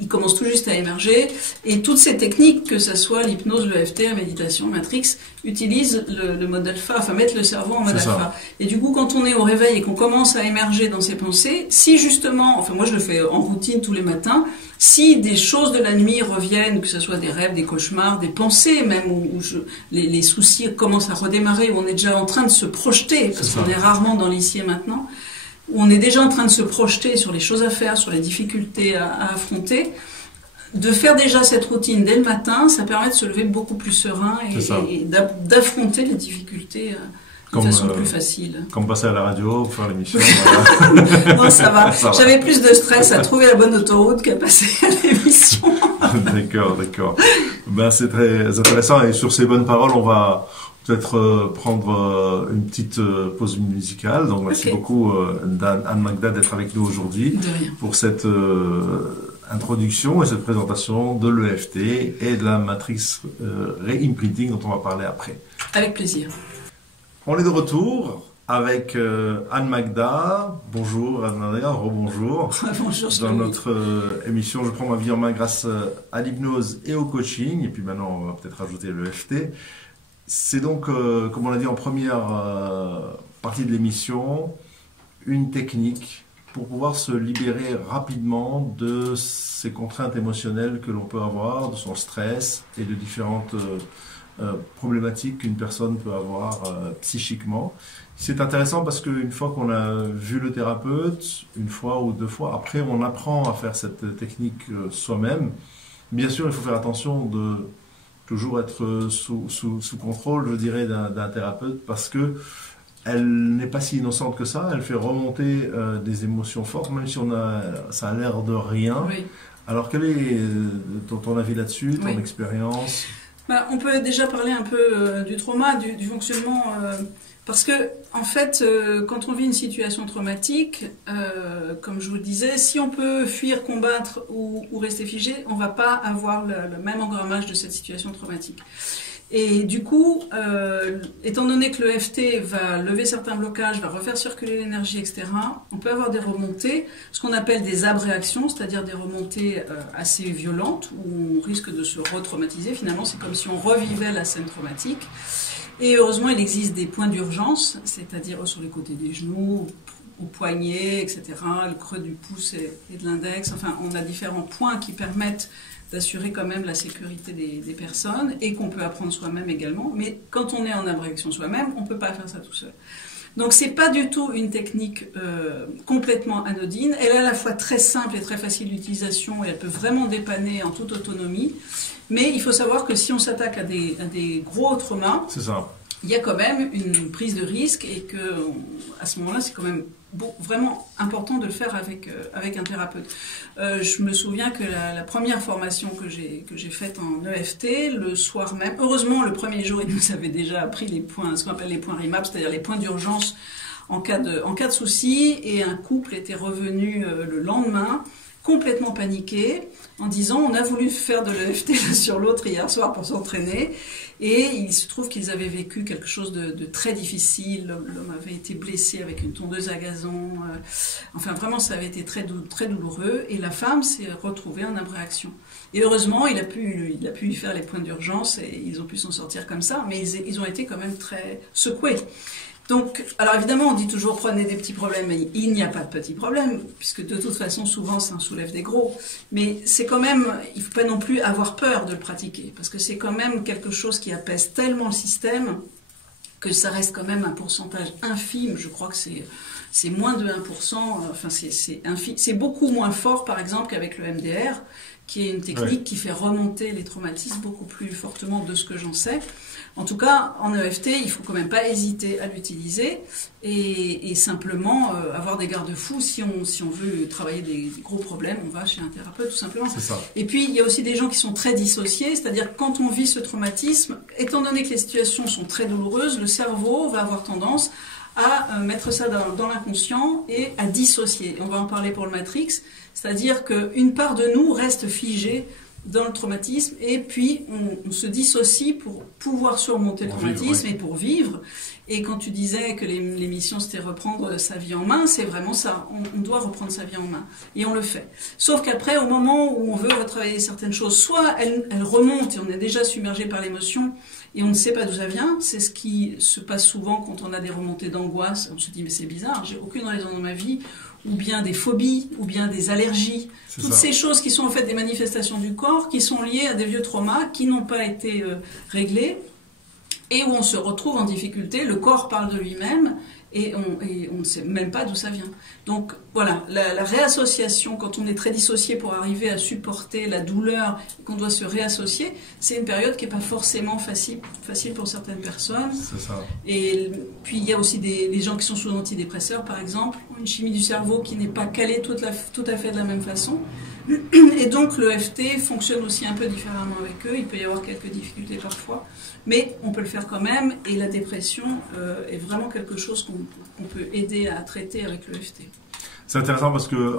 il commence tout juste à émerger, et toutes ces techniques, que ce soit l'hypnose, l'EFT, la méditation, Matrix, utilisent le mode alpha, enfin mettent le cerveau en mode alpha. Et du coup, quand on est au réveil et qu'on commence à émerger dans ses pensées, si justement, enfin moi je le fais en routine tous les matins, si des choses de la nuit reviennent, que ce soit des rêves, des cauchemars, des pensées même, où les soucis commencent à redémarrer, où on est déjà en train de se projeter, parce qu'on est rarement dans l'ici et maintenant, où on est déjà en train de se projeter sur les choses à faire, sur les difficultés à affronter, de faire déjà cette routine dès le matin, ça permet de se lever beaucoup plus serein et d'affronter les difficultés de façon plus facile. Comme passer à la radio, faire l'émission. Non, ça va. J'avais plus de stress à trouver la bonne autoroute qu'à passer à l'émission. D'accord. Ben, c'est très intéressant, et sur ces bonnes paroles, on va peut-être prendre une petite pause musicale. Donc merci beaucoup Anne-Magda d'être avec nous aujourd'hui pour cette introduction et cette présentation de l'EFT et de la matrice Reimprinting dont on va parler après. Avec plaisir. On est de retour avec Anne-Magda. Bonjour Anne-Magda, rebonjour. Bonjour. Dans notre émission Je prends ma vie en main grâce à l'hypnose et au coaching. Et puis maintenant on va peut-être rajouter l'EFT. C'est donc, comme on l'a dit en première partie de l'émission, une technique pour pouvoir se libérer rapidement de ces contraintes émotionnelles que l'on peut avoir, de son stress et de différentes problématiques qu'une personne peut avoir psychiquement. C'est intéressant parce qu'une fois qu'on a vu le thérapeute, une fois ou 2 fois, après on apprend à faire cette technique soi-même. Bien sûr, il faut faire attention de toujours être sous contrôle, je dirais, d'un thérapeute, parce que elle n'est pas si innocente que ça. Elle fait remonter des émotions fortes, même si ça a l'air de rien. Oui. Alors, quel est ton avis là-dessus, ton expérience ? On peut déjà parler un peu du trauma, du fonctionnement, parce que, en fait, quand on vit une situation traumatique, comme je vous le disais, si on peut fuir, combattre ou rester figé, on ne va pas avoir le même engrammage de cette situation traumatique. Et du coup, étant donné que l'EFT va lever certains blocages, va refaire circuler l'énergie, etc., on peut avoir des remontées, ce qu'on appelle des abréactions, c'est-à-dire des remontées assez violentes, où on risque de se retraumatiser. Finalement, c'est comme si on revivait la scène traumatique. Et heureusement, il existe des points d'urgence, c'est-à-dire sur les côtés des genoux, au poignet, etc., le creux du pouce et de l'index. Enfin, on a différents points qui permettent d'assurer quand même la sécurité des personnes et qu'on peut apprendre soi-même également. Mais quand on est en abréaction soi-même, on ne peut pas faire ça tout seul. Donc c'est pas du tout une technique complètement anodine. Elle est à la fois très simple et très facile d'utilisation et elle peut vraiment dépanner en toute autonomie. Mais il faut savoir que si on s'attaque à des gros traumas, c'est ça. Il y a quand même une prise de risque et que à ce moment-là, c'est quand même vraiment important de le faire avec un thérapeute. Je me souviens que la première formation que j'ai faite en EFT, le soir même, heureusement le premier jour, il nous avait déjà appris les points, ce qu'on appelle les points RIMAP, c'est-à-dire les points d'urgence en cas de souci, et un couple était revenu le lendemain complètement paniqué en disant on a voulu faire de l'EFT l'un sur l'autre hier soir pour s'entraîner et il se trouve qu'ils avaient vécu quelque chose de très difficile. L'homme avait été blessé avec une tondeuse à gazon, enfin vraiment ça avait été très douloureux et la femme s'est retrouvée en abréaction. Et heureusement il a pu y faire les points d'urgence et ils ont pu s'en sortir comme ça, mais ils ont été quand même très secoués. Donc, alors évidemment, on dit toujours prenez des petits problèmes, mais il n'y a pas de petits problèmes, puisque de toute façon, souvent, ça en soulève des gros. Mais c'est quand même, il ne faut pas non plus avoir peur de le pratiquer, parce que c'est quand même quelque chose qui apaise tellement le système que ça reste quand même un pourcentage infime. Je crois que c'est moins de 1%, enfin c'est beaucoup moins fort, par exemple, qu'avec le MDR, qui est une technique qui fait remonter les traumatismes beaucoup plus fortement de ce que j'en sais. En tout cas, en EFT, il ne faut quand même pas hésiter à l'utiliser et simplement avoir des garde-fous. Si on veut travailler des gros problèmes, on va chez un thérapeute tout simplement. C'est ça. Et puis, il y a aussi des gens qui sont très dissociés, c'est-à-dire quand on vit ce traumatisme, étant donné que les situations sont très douloureuses, le cerveau va avoir tendance à mettre ça dans l'inconscient et à dissocier. On va en parler pour le Matrix, c'est-à-dire qu'une part de nous reste figée dans le traumatisme et puis on se dissocie pour pouvoir surmonter le traumatisme et pour vivre. Et quand tu disais que l'émission c'était reprendre sa vie en main, c'est vraiment ça. On doit reprendre sa vie en main et on le fait. Sauf qu'après, au moment où on veut retravailler certaines choses, soit elles remontent et on est déjà submergé par l'émotion et on ne sait pas d'où ça vient. C'est ce qui se passe souvent quand on a des remontées d'angoisse. On se dit mais c'est bizarre, j'ai aucune raison dans ma vie, ou bien des phobies, ou bien des allergies. Toutes ces choses qui sont en fait des manifestations du corps, qui sont liées à des vieux traumas qui n'ont pas été réglés, et où on se retrouve en difficulté, le corps parle de lui-même, et on ne sait même pas d'où ça vient. Donc voilà, la réassociation, quand on est très dissocié pour arriver à supporter la douleur, qu'on doit se réassocier, c'est une période qui n'est pas forcément facile pour certaines personnes. C'est ça. Et puis il y a aussi les gens qui sont sous antidépresseurs, par exemple, une chimie du cerveau qui n'est pas calée tout à fait de la même façon. Et donc l'EFT fonctionne aussi un peu différemment avec eux, il peut y avoir quelques difficultés parfois, mais on peut le faire quand même, et la dépression est vraiment quelque chose qu'on peut aider à traiter avec l'EFT. C'est intéressant parce que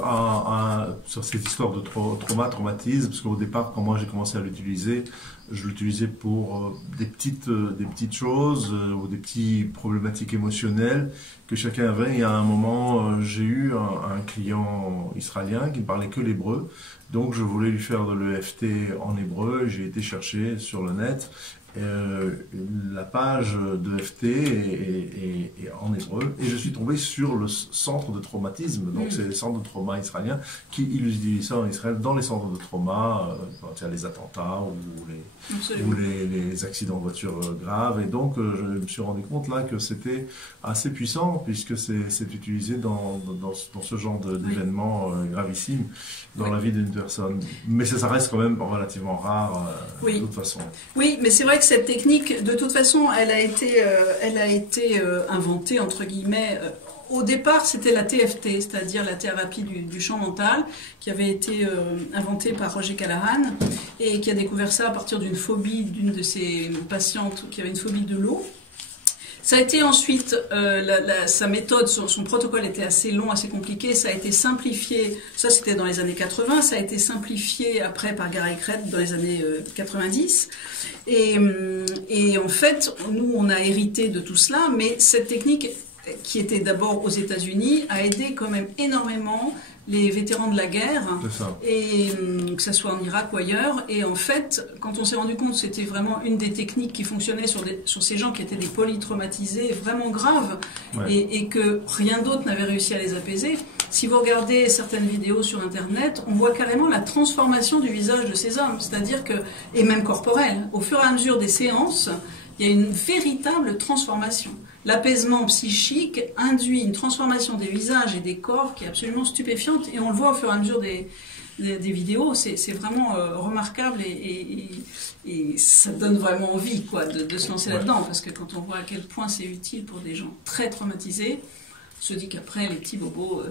sur cette histoire de traumatisme, parce qu'au départ, quand moi j'ai commencé à l'utiliser, je l'utilisais pour des petites choses ou des petites problématiques émotionnelles que chacun avait. Et à un moment, j'ai eu un client israélien qui ne parlait que l'hébreu. Donc je voulais lui faire de l'EFT en hébreu. J'ai été chercher sur le net. La page de FT est en hébreu et je suis tombé sur le centre de traumatisme, donc c'est le centre de trauma israélien qui utilise ça en Israël dans les centres de trauma quand il y a les attentats ou les accidents de voiture graves, et donc je me suis rendu compte là que c'était assez puissant puisque c'est utilisé dans ce genre d'événements gravissimes dans la vie d'une personne, mais ça reste quand même relativement rare de toute façon. Oui, mais c'est vrai que cette technique, de toute façon, elle a été inventée, entre guillemets. Au départ, c'était la TFT, c'est-à-dire la thérapie du champ mental, qui avait été inventée par Roger Callahan et qui a découvert ça à partir d'une phobie d'une de ses patientes qui avait une phobie de l'eau. Ça a été ensuite, sa méthode, son protocole était assez long, assez compliqué, ça a été simplifié, ça c'était dans les années 80, ça a été simplifié après par Gary Craig dans les années 90. Et en fait, nous on a hérité de tout cela, mais cette technique qui était d'abord aux États-Unis a aidé quand même énormément les vétérans de la guerre, et que ce soit en Irak ou ailleurs. Et en fait, quand on s'est rendu compte que c'était vraiment une des techniques qui fonctionnait sur ces gens qui étaient des polytraumatisés vraiment graves, et que rien d'autre n'avait réussi à les apaiser, si vous regardez certaines vidéos sur Internet, on voit carrément la transformation du visage de ces hommes, c'est-à-dire que, et même corporelle, au fur et à mesure des séances, il y a une véritable transformation. L'apaisement psychique induit une transformation des visages et des corps qui est absolument stupéfiante, et on le voit au fur et à mesure des vidéos. C'est vraiment remarquable, et ça donne vraiment envie de se lancer là-dedans, parce que quand on voit à quel point c'est utile pour des gens très traumatisés, on se dit qu'après les petits bobos,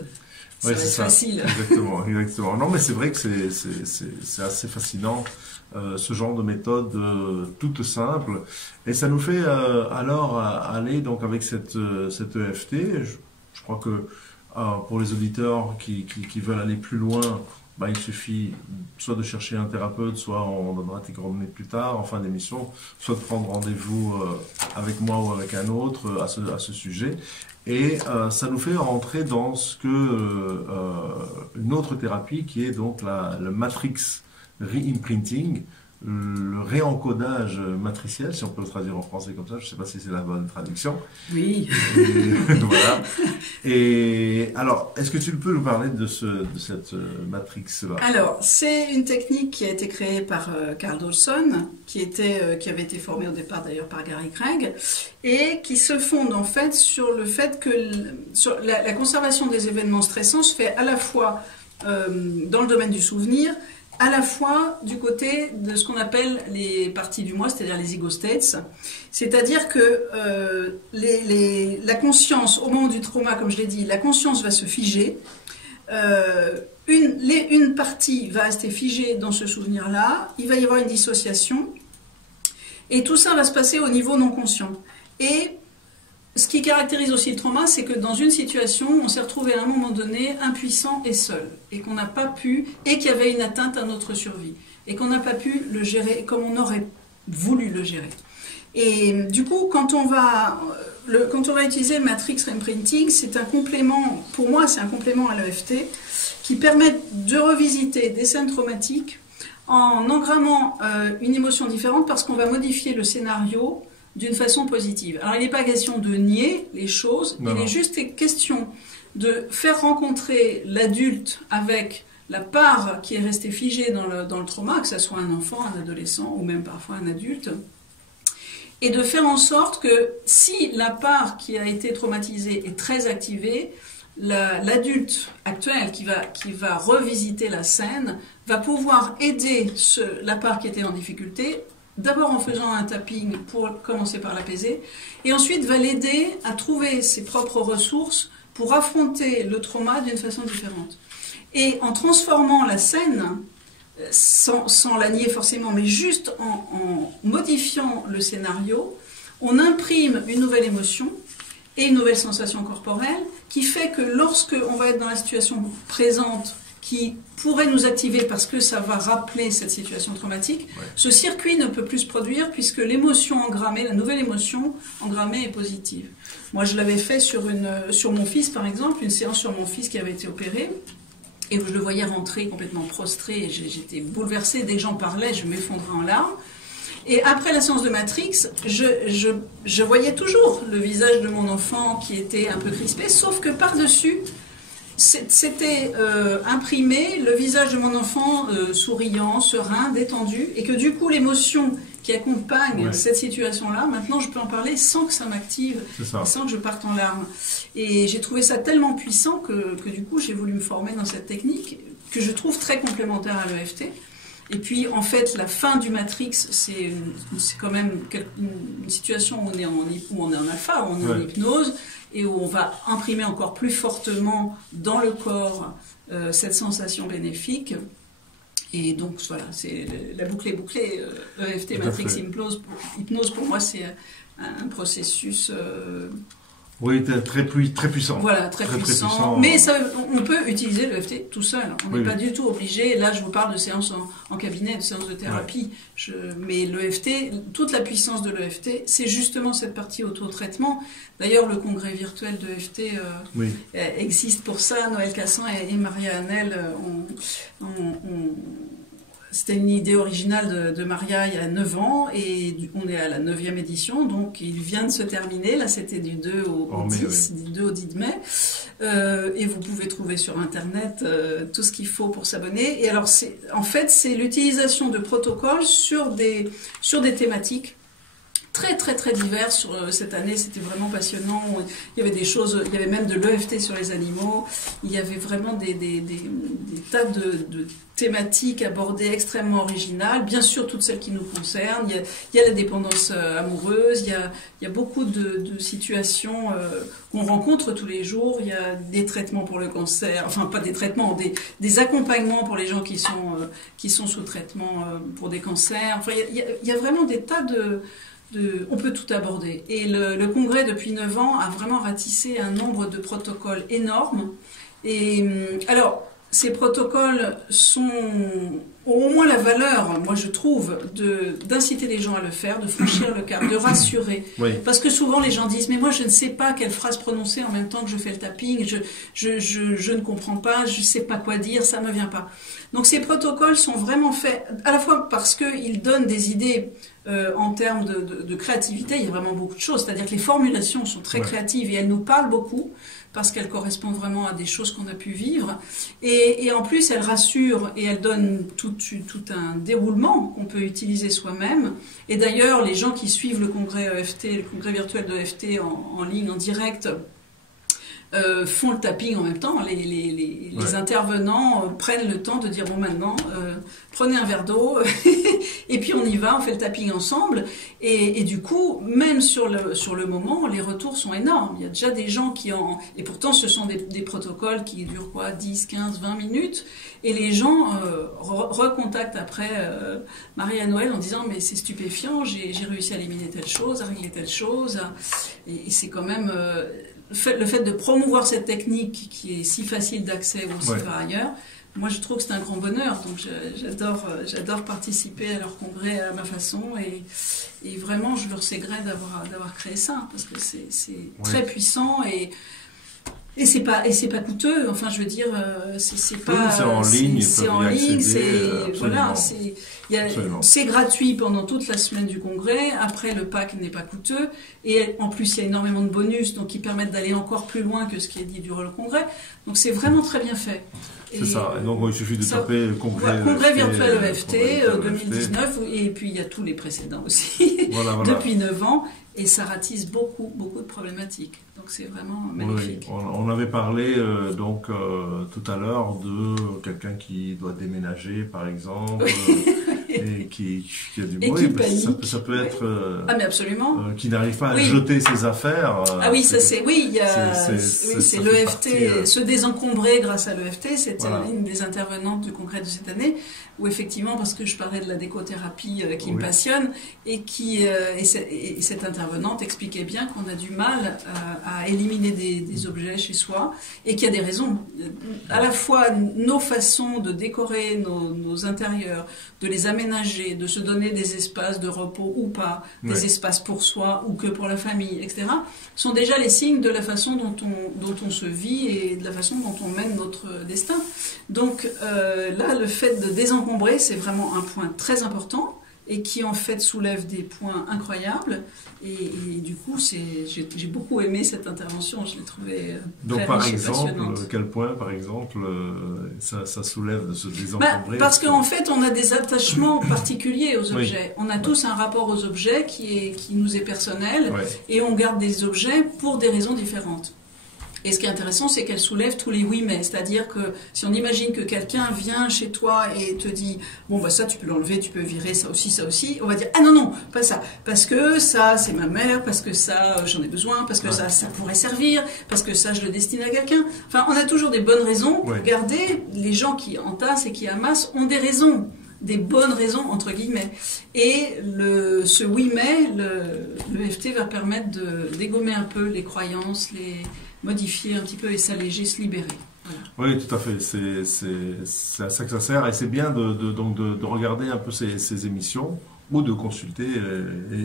ça va être facile. Exactement, exactement. Non, mais c'est vrai que c'est assez fascinant. Ce genre de méthode toute simple, et ça nous fait alors aller donc avec cette EFT. Je crois que pour les auditeurs qui veulent aller plus loin, il suffit soit de chercher un thérapeute, soit on donnera tes coordonnées plus tard en fin d'émission, soit de prendre rendez-vous avec moi ou avec un autre à ce sujet. Et ça nous fait rentrer dans une autre thérapie qui est donc le Matrix Reimprinting, le réencodage matriciel, si on peut le traduire en français comme ça. Je ne sais pas si c'est la bonne traduction. Oui. Voilà. Et alors, est-ce que tu peux nous parler de cette matrix-là? Alors, c'est une technique qui a été créée par Carl Dawson, qui avait été formé au départ d'ailleurs par Gary Craig, et qui se fonde en fait sur le fait que la conservation des événements stressants se fait à la fois dans le domaine du souvenir, à la fois du côté de ce qu'on appelle les parties du moi, c'est-à-dire les ego states. C'est-à-dire que la conscience, au moment du trauma, comme je l'ai dit, la conscience va se figer. Une partie va rester figée dans ce souvenir-là. Il va y avoir une dissociation. Et tout ça va se passer au niveau non conscient. Et ce qui caractérise aussi le trauma, c'est que dans une situation, on s'est retrouvé à un moment donné impuissant et seul, et qu'on n'a pas pu, et qu'il y avait une atteinte à notre survie, et qu'on n'a pas pu le gérer comme on aurait voulu le gérer. Et du coup, quand on va utiliser le Matrix Reimprinting, c'est un complément, pour moi, c'est un complément à l'EFT, qui permet de revisiter des scènes traumatiques en engrammant une émotion différente, parce qu'on va modifier le scénario d'une façon positive. Alors, il n'est pas question de nier les choses, il est juste question de faire rencontrer l'adulte avec la part qui est restée figée dans le trauma, que ce soit un enfant, un adolescent ou même parfois un adulte, et de faire en sorte que si la part qui a été traumatisée est très activée, l'adulte actuel qui va revisiter la scène va pouvoir aider la part qui était en difficulté, d'abord en faisant un tapping pour commencer par l'apaiser, et ensuite va l'aider à trouver ses propres ressources pour affronter le trauma d'une façon différente. Et en transformant la scène, sans la nier forcément, mais juste en modifiant le scénario, on imprime une nouvelle émotion et une nouvelle sensation corporelle qui fait que lorsque on va être dans la situation présente qui pourrait nous activer parce que ça va rappeler cette situation traumatique, ce circuit ne peut plus se produire puisque l'émotion engrammée, la nouvelle émotion engrammée est positive. Moi, je l'avais fait sur mon fils, par exemple, une séance sur mon fils qui avait été opéré, et je le voyais rentrer complètement prostré, et j'étais bouleversée, dès que j'en parlais, je m'effondrais en larmes. Et après la séance de Matrix, je voyais toujours le visage de mon enfant qui était un peu crispé, sauf que par-dessus, c'était imprimé le visage de mon enfant souriant, serein, détendu, et que du coup l'émotion qui accompagne cette situation-là, maintenant je peux en parler sans que ça m'active, sans que je parte en larmes. Et j'ai trouvé ça tellement puissant que du coup j'ai voulu me former dans cette technique, que je trouve très complémentaire à l'EFT. Et puis en fait la fin du Matrix, c'est quand même une situation où on est en alpha, où on est en hypnose, et où on va imprimer encore plus fortement dans le corps cette sensation bénéfique. Et donc voilà, la boucle est bouclée. EFT, Matrix Hypnose, pour moi, c'est un processus... oui, très puissant. Voilà, très puissant. Mais ça, on peut utiliser l'EFT tout seul. On n'est pas du tout obligé. Là, je vous parle de séances en cabinet, de séances de thérapie. Mais l'EFT, toute la puissance de l'EFT, c'est justement cette partie auto-traitement. D'ailleurs, le congrès virtuel de l'EFT existe pour ça. Noël Cassan et Maria Hanel c'était une idée originale de Maria il y a 9 ans et on est à la 9e édition, donc il vient de se terminer. Là, c'était du 2 au 10, du 2 au 10 de mai. Et vous pouvez trouver sur Internet tout ce qu'il faut pour s'abonner. Et alors, en fait, c'est l'utilisation de protocoles sur des thématiques très diverses. Cette année, c'était vraiment passionnant. Il y avait des choses, il y avait même de l'EFT sur les animaux. Il y avait vraiment des tas de thématiques abordées extrêmement originales. Bien sûr, toutes celles qui nous concernent. Il y a la dépendance amoureuse. Il y a beaucoup de situations qu'on rencontre tous les jours. Il y a des traitements pour le cancer. Enfin, pas des traitements, des accompagnements pour les gens qui sont sous traitement pour des cancers. Enfin, il y a vraiment des tas on peut tout aborder. Et le congrès, depuis 9 ans, a vraiment ratissé un nombre de protocoles énormes. Et alors, ces protocoles ont au moins la valeur, moi je trouve, d'inciter les gens à le faire, de franchir le cap, de rassurer. Oui. Parce que souvent les gens disent, mais moi je ne sais pas quelle phrase prononcer en même temps que je fais le tapping, je ne comprends pas, je ne sais pas quoi dire, ça ne me vient pas. Donc ces protocoles sont vraiment faits, à la fois parce qu'ils donnent des idées en termes de créativité, il y a vraiment beaucoup de choses, c'est-à-dire que les formulations sont très créatives et elles nous parlent beaucoup, parce qu'elles correspondent vraiment à des choses qu'on a pu vivre. Et en plus, elles rassurent et elles donnent tout un déroulement qu'on peut utiliser soi-même. Et d'ailleurs, les gens qui suivent le congrès EFT, le congrès virtuel de EFT en ligne, en direct, font le tapping en même temps. Les intervenants prennent le temps de dire, bon maintenant, prenez un verre d'eau, et puis on y va, on fait le tapping ensemble. Et du coup, même sur le moment, les retours sont énormes. Il y a déjà des gens et pourtant ce sont des protocoles qui durent 10, 15, 20 minutes. Et les gens recontactent après Marie-Noël en disant, mais c'est stupéfiant, j'ai réussi à éliminer telle chose, à régler telle chose. Et c'est quand même... le fait de promouvoir cette technique qui est si facile d'accès aussi par ailleurs, moi je trouve que c'est un grand bonheur. Donc j'adore participer à leur congrès à ma façon et vraiment je leur sais gré d'avoir créé ça parce que c'est très puissant et c'est pas coûteux. Enfin je veux dire c'est pas c'est en ligne, c'est gratuit pendant toute la semaine du congrès. Après, le pack n'est pas coûteux. Et en plus, il y a énormément de bonus donc qui permettent d'aller encore plus loin que ce qui est dit durant le congrès. Donc, c'est vraiment très bien fait. C'est ça. Et donc, il suffit de taper congrès virtuel EFT 2019. Et puis, il y a tous les précédents aussi. Voilà. Depuis 9 ans. Et ça ratisse beaucoup de problématiques. Donc, c'est vraiment magnifique. Oui. On avait parlé tout à l'heure de quelqu'un qui doit déménager, par exemple. Et qui a du bruit, ça peut être mais absolument. Qui n'arrive pas à jeter ses affaires. C'est l'EFT, se désencombrer grâce à l'EFT, c'était une des intervenantes du congrès de cette année, où effectivement, parce que je parlais de la décothérapie qui me passionne, et cette intervenante expliquait bien qu'on a du mal à éliminer des objets chez soi, et qu'il y a des raisons. À la fois nos façons de décorer nos intérieurs, de les aménager, de se donner des espaces de repos ou pas, des espaces pour soi ou que pour la famille, etc., sont déjà les signes de la façon dont on se vit et de la façon dont on mène notre destin. Donc là, le fait de désencombrer, c'est vraiment un point très important et qui en fait soulève des points incroyables. Et du coup, j'ai beaucoup aimé cette intervention, je l'ai trouvée donc, par exemple, quel point, par exemple, ça soulève de se désencombrer parce qu'en fait, on a des attachements particuliers aux objets. On a tous un rapport aux objets qui nous est personnel, et on garde des objets pour des raisons différentes. Et ce qui est intéressant, c'est qu'elle soulève tous les oui mais. C'est-à-dire que si on imagine que quelqu'un vient chez toi et te dit bon bah ça tu peux l'enlever, tu peux virer ça aussi, on va dire ah non non pas ça, parce que ça c'est ma mère, parce que ça j'en ai besoin, parce que ça pourrait servir, parce que ça je le destine à quelqu'un. Enfin on a toujours des bonnes raisons. Regardez, les gens qui entassent et qui amassent ont des raisons. Des bonnes raisons, entre guillemets. Et ce oui mais, le EFT va permettre de dégommer un peu les croyances, les modifier un petit peu et s'alléger, se libérer. Voilà. Oui, tout à fait. C'est à ça que ça sert. Et c'est bien donc de regarder un peu ces émissions ou de consulter,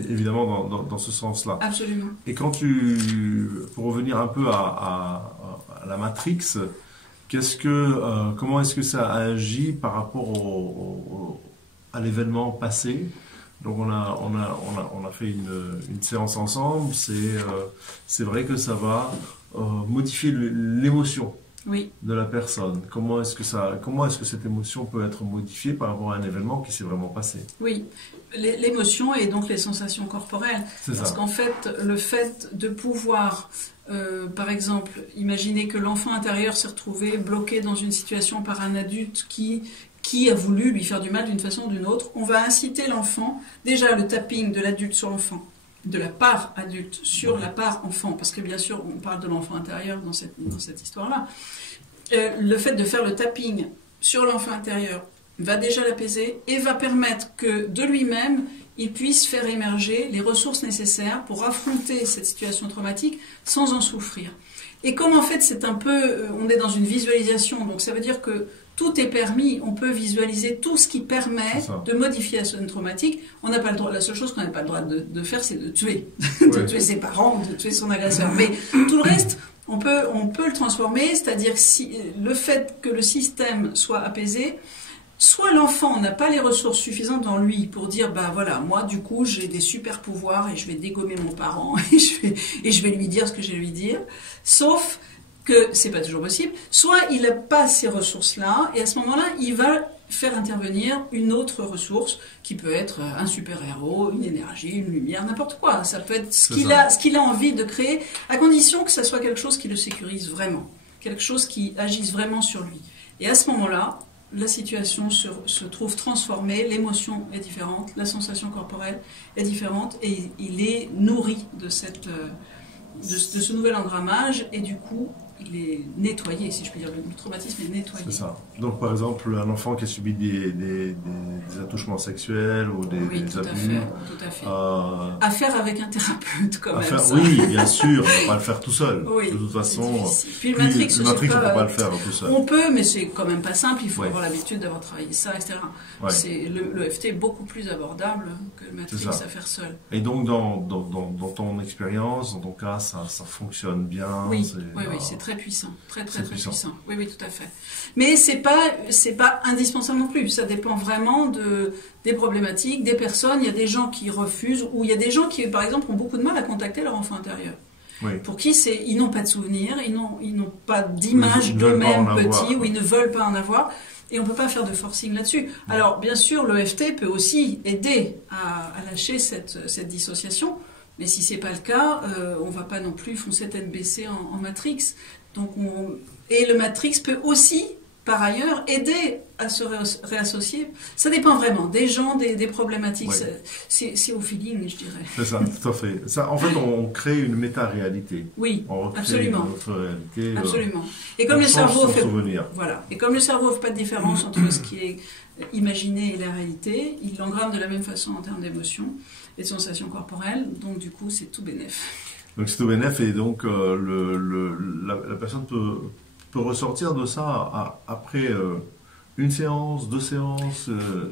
évidemment, dans ce sens-là. Absolument. Et pour revenir un peu à la Matrix, comment est-ce que ça agit par rapport à l'événement passé? Donc on a fait une séance ensemble. C'est vrai que ça va modifier l'émotion de la personne. Comment est-ce que cette émotion peut être modifiée par rapport à un événement qui s'est vraiment passé? Oui, l'émotion et donc les sensations corporelles. Parce qu'en fait, le fait de pouvoir, par exemple, imaginer que l'enfant intérieur s'est retrouvé bloqué dans une situation par un adulte qui a voulu lui faire du mal d'une façon ou d'une autre, on va inciter l'enfant, déjà le tapping de l'adulte sur l'enfant, de la part adulte sur la part enfant, parce que bien sûr on parle de l'enfant intérieur dans cette histoire-là. Le fait de faire le tapping sur l'enfant intérieur va déjà l'apaiser et va permettre que de lui-même il puisse faire émerger les ressources nécessaires pour affronter cette situation traumatique sans en souffrir. Et comme en fait c'est un peu, on est dans une visualisation, donc ça veut dire que tout est permis, on peut visualiser tout ce qui permet de modifier la zone traumatique. On n'a pas le droit, la seule chose qu'on n'a pas le droit de faire, c'est de tuer, de tuer ses parents, de tuer son agresseur. Mais tout le reste, on peut le transformer, c'est-à-dire le fait que le système soit apaisé, soit l'enfant n'a pas les ressources suffisantes dans lui pour dire bah voilà, moi du coup j'ai des super pouvoirs et je vais dégommer mon parent et je vais lui dire ce que j'ai à lui dire, sauf que c'est pas toujours possible, soit il n'a pas ces ressources-là, et à ce moment-là, il va faire intervenir une autre ressource, qui peut être un super-héros, une énergie, une lumière, n'importe quoi. Ça peut être ce qu'il a envie de créer, à condition que ça soit quelque chose qui le sécurise vraiment, quelque chose qui agisse vraiment sur lui. Et à ce moment-là, la situation se trouve transformée, l'émotion est différente, la sensation corporelle est différente, et il est nourri de ce nouvel engrammage, et du coup, il est nettoyé, si je puis dire, le traumatisme est nettoyé. C'est ça. Donc, par exemple, un enfant qui a subi des attouchements sexuels ou des abus. Tout à fait. À avec un thérapeute, quand même. Oui, bien sûr, on ne va pas le faire tout seul. Oui, de toute façon, puis le Matrix, on ne peut pas le faire tout seul. On peut, mais c'est quand même pas simple. Il faut avoir l'habitude d'avoir travaillé ça, etc. Le EFT est beaucoup plus abordable que le Matrix à faire seul. Et donc, dans ton expérience, dans ton cas, ça fonctionne bien. Oui, c'est très puissant, très puissant. Oui, tout à fait. Mais c'est pas indispensable non plus. Ça dépend vraiment des problématiques, des personnes. Il y a des gens qui refusent, ou il y a des gens qui, par exemple, ont beaucoup de mal à contacter leur enfant intérieur. Pour qui ils n'ont pas de souvenirs, ils n'ont pas d'image d'eux-mêmes petits, ou ils ne veulent pas en avoir. Et on ne peut pas faire de forcing là-dessus. Alors, bien sûr, l'EFT peut aussi aider à lâcher cette dissociation. Mais si c'est pas le cas, on va pas non plus foncer tête baissée en Matrix. Donc et le Matrix peut aussi, par ailleurs, aider à se réassocier. Ça dépend vraiment des gens, des problématiques. C'est au feeling, je dirais. C'est ça, tout à fait. Ça, en fait, on crée une méta-réalité. Oui, on recrée absolument. Notre réalité. Absolument. Et comme le cerveau fait, voilà. Et comme le cerveau fait pas de différence entre ce qui est imaginé et la réalité, il l'engramme de la même façon en termes d'émotions et de sensations corporelles. Donc du coup, c'est tout bénef. Donc c'est tout bénef, et donc la personne peut ressortir de ça après une séance, 2 séances.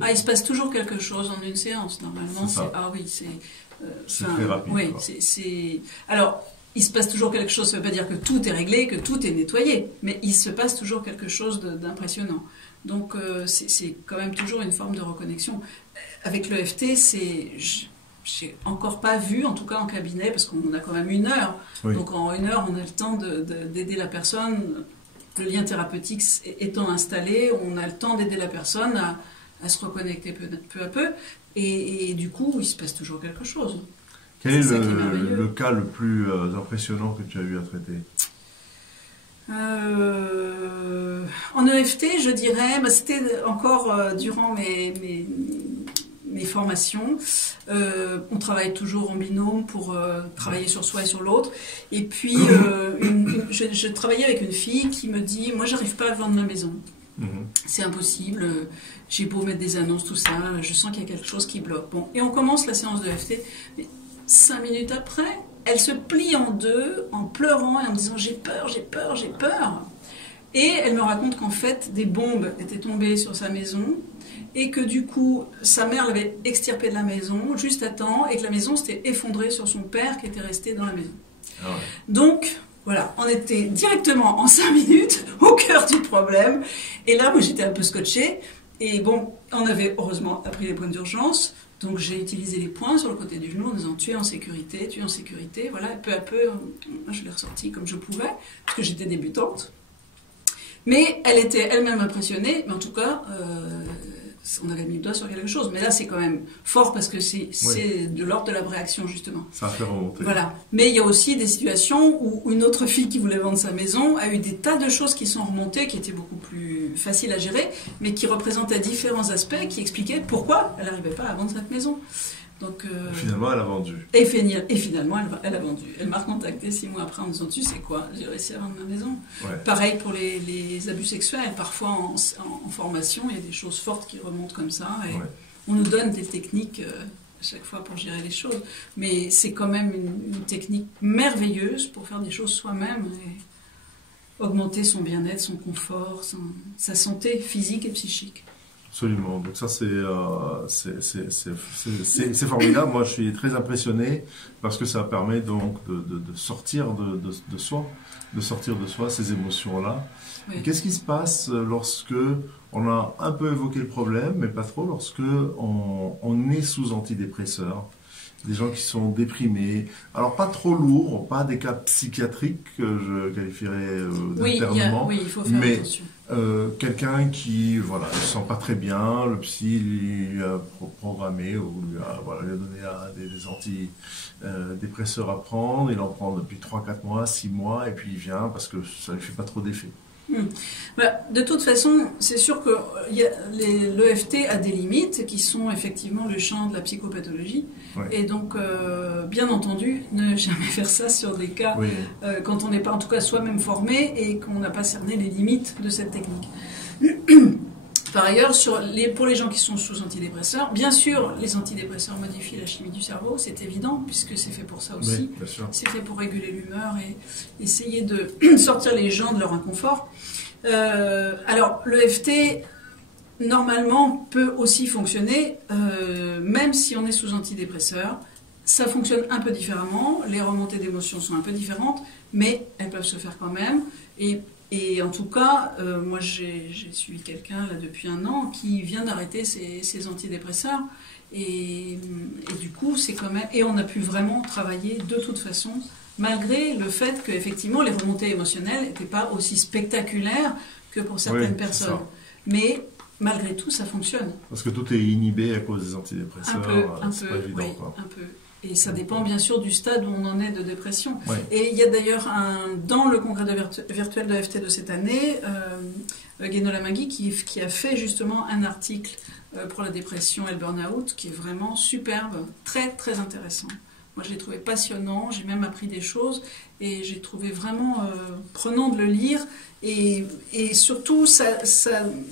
Il se passe toujours quelque chose en une séance normalement. C'est très rapide. Oui, alors. Il se passe toujours quelque chose, ça ne veut pas dire que tout est réglé, que tout est nettoyé, mais il se passe toujours quelque chose d'impressionnant. Donc c'est quand même toujours une forme de reconnexion. Avec l'EFT, j'ai encore pas vu, en tout cas en cabinet, parce qu'on a quand même 1 heure. Oui. Donc en 1 heure, on a le temps d'aider la personne. Le lien thérapeutique étant installé, on a le temps d'aider la personne à se reconnecter peu à peu. Et du coup, il se passe toujours quelque chose. Quel est le cas le plus impressionnant que tu as eu à traiter? En EFT, je dirais, c'était encore durant mes formations. On travaille toujours en binôme pour travailler sur soi et sur l'autre. Et puis, je travaillais avec une fille qui me dit, moi, j'arrive pas à vendre ma maison. C'est impossible. J'ai beau mettre des annonces, tout ça, je sens qu'il y a quelque chose qui bloque. Bon, et on commence la séance de EFT. Mais 5 minutes après, elle se plie en deux, en pleurant et en me disant, j'ai peur, j'ai peur, j'ai peur. Et elle me raconte qu'en fait, des bombes étaient tombées sur sa maison et que du coup, sa mère l'avait extirpée de la maison juste à temps et que la maison s'était effondrée sur son père qui était resté dans la maison. Ah ouais. Donc, voilà, on était directement en 5 minutes au cœur du problème. Et là, moi, j'étais un peu scotchée. Et bon, on avait heureusement appris les points d'urgence. Donc, j'ai utilisé les points sur le côté du genou en disant « tu es en sécurité, tu es en sécurité ». Voilà, et peu à peu, moi, je l'ai ressorti comme je pouvais, parce que j'étais débutante. Mais elle était elle-même impressionnée, mais en tout cas, on avait mis le doigt sur quelque chose. Mais là, c'est quand même fort parce que c'est de l'ordre de la réaction, justement. Ça a fait remonter. Voilà. Mais il y a aussi des situations où une autre fille qui voulait vendre sa maison a eu des tas de choses qui sont remontées, qui étaient beaucoup plus faciles à gérer, mais qui représentaient différents aspects, qui expliquaient pourquoi elle n'arrivait pas à vendre cette maison. Donc, finalement, elle a vendu. Et finalement, elle a vendu. Elle m'a recontacté 6 mois après en me disant « Tu sais quoi, j'ai réussi à vendre ma maison. Ouais. » Pareil pour les abus sexuels. Parfois, en formation, il y a des choses fortes qui remontent comme ça. Et on nous donne des techniques à chaque fois pour gérer les choses. Mais c'est quand même une technique merveilleuse pour faire des choses soi-même et augmenter son bien-être, son confort, sa santé physique et psychique. Absolument. Donc ça, c'est formidable. Moi, je suis très impressionné parce que ça permet donc de sortir de soi, ces émotions-là. Oui. Qu'est-ce qui se passe lorsque on a un peu évoqué le problème, mais pas trop, lorsque on est sous antidépresseurs? Des gens qui sont déprimés, alors pas trop lourds, pas des cas psychiatriques que je qualifierais d'internement, oui, il faut faire attention. Quelqu'un qui ne se sent pas très bien, le psy lui a programmé ou lui a donné des antidépresseurs à prendre, il en prend depuis 3-4 mois, 6 mois, et puis il vient parce que ça ne lui fait pas trop d'effet. De toute façon, c'est sûr que l'EFT a des limites qui sont effectivement le champ de la psychopathologie. Oui. Et donc, bien entendu, ne jamais faire ça sur des cas quand on n'est pas en tout cas soi-même formé et qu'on n'a pas cerné les limites de cette technique. Par ailleurs, pour les gens qui sont sous antidépresseurs, bien sûr, les antidépresseurs modifient la chimie du cerveau, c'est évident, puisque c'est fait pour ça aussi. Oui, c'est fait pour réguler l'humeur et essayer de sortir les gens de leur inconfort. Alors, l'EFT, normalement, peut aussi fonctionner, même si on est sous antidépresseur. Ça fonctionne un peu différemment, les remontées d'émotions sont un peu différentes, mais elles peuvent se faire quand même. Et en tout cas, moi j'ai suivi quelqu'un là depuis 1 an qui vient d'arrêter ses antidépresseurs et du coup c'est quand même, et on a pu vraiment travailler de toute façon malgré le fait qu'effectivement les remontées émotionnelles n'étaient pas aussi spectaculaires que pour certaines personnes. Mais malgré tout ça fonctionne. Parce que tout est inhibé à cause des antidépresseurs, c'est pas évident. Oui, un peu. Et ça dépend bien sûr du stade où on en est de dépression. Ouais. Et il y a d'ailleurs dans le congrès virtuel de FT de cette année, Guénola Magui qui a fait justement un article pour la dépression et le burn-out qui est vraiment superbe, très très intéressant. Moi je l'ai trouvé passionnant, j'ai même appris des choses et j'ai trouvé vraiment prenant de le lire et surtout ça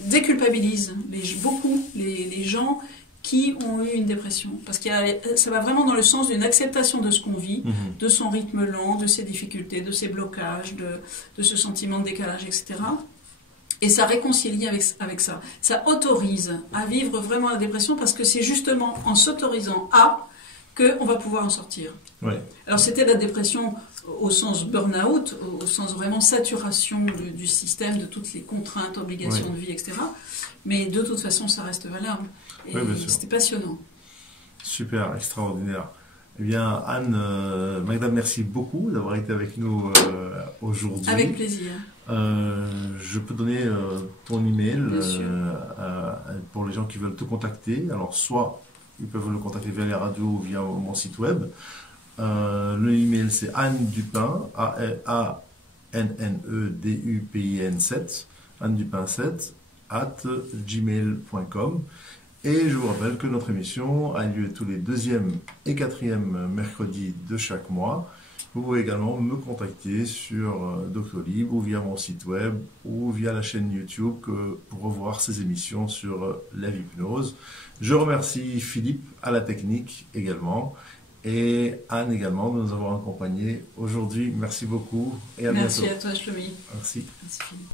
déculpabilise beaucoup les gens qui ont eu une dépression. Parce que ça va vraiment dans le sens d'une acceptation de ce qu'on vit, de son rythme lent, de ses difficultés, de ses blocages, de ce sentiment de décalage, etc. Et ça réconcilie avec ça. Ça autorise à vivre vraiment la dépression parce que c'est justement en s'autorisant qu'on va pouvoir en sortir. Ouais. Alors c'était la dépression au sens burn-out, au sens vraiment saturation du système, de toutes les contraintes, obligations de vie, etc. Mais de toute façon, ça reste valable. Et c'était passionnant. Super, extraordinaire. Eh bien, Anne, Magda, merci beaucoup d'avoir été avec nous aujourd'hui. Avec plaisir. Je peux donner ton email pour les gens qui veulent te contacter. Alors, soit ils peuvent le contacter via les radios ou via mon site web. Le email, c'est Anne Dupin, NNEDUPIN7, Anne Dupin 7, @gmail.com. Et je vous rappelle que notre émission a lieu tous les deuxième et quatrième mercredis de chaque mois. Vous pouvez également me contacter sur Doctolib ou via mon site web ou via la chaîne YouTube pour revoir ces émissions sur la hypnose. Je remercie Philippe à la technique également et Anne également de nous avoir accompagnés aujourd'hui. Merci beaucoup et à bientôt. Merci à toi, Shlomi. Merci. Merci, Philippe.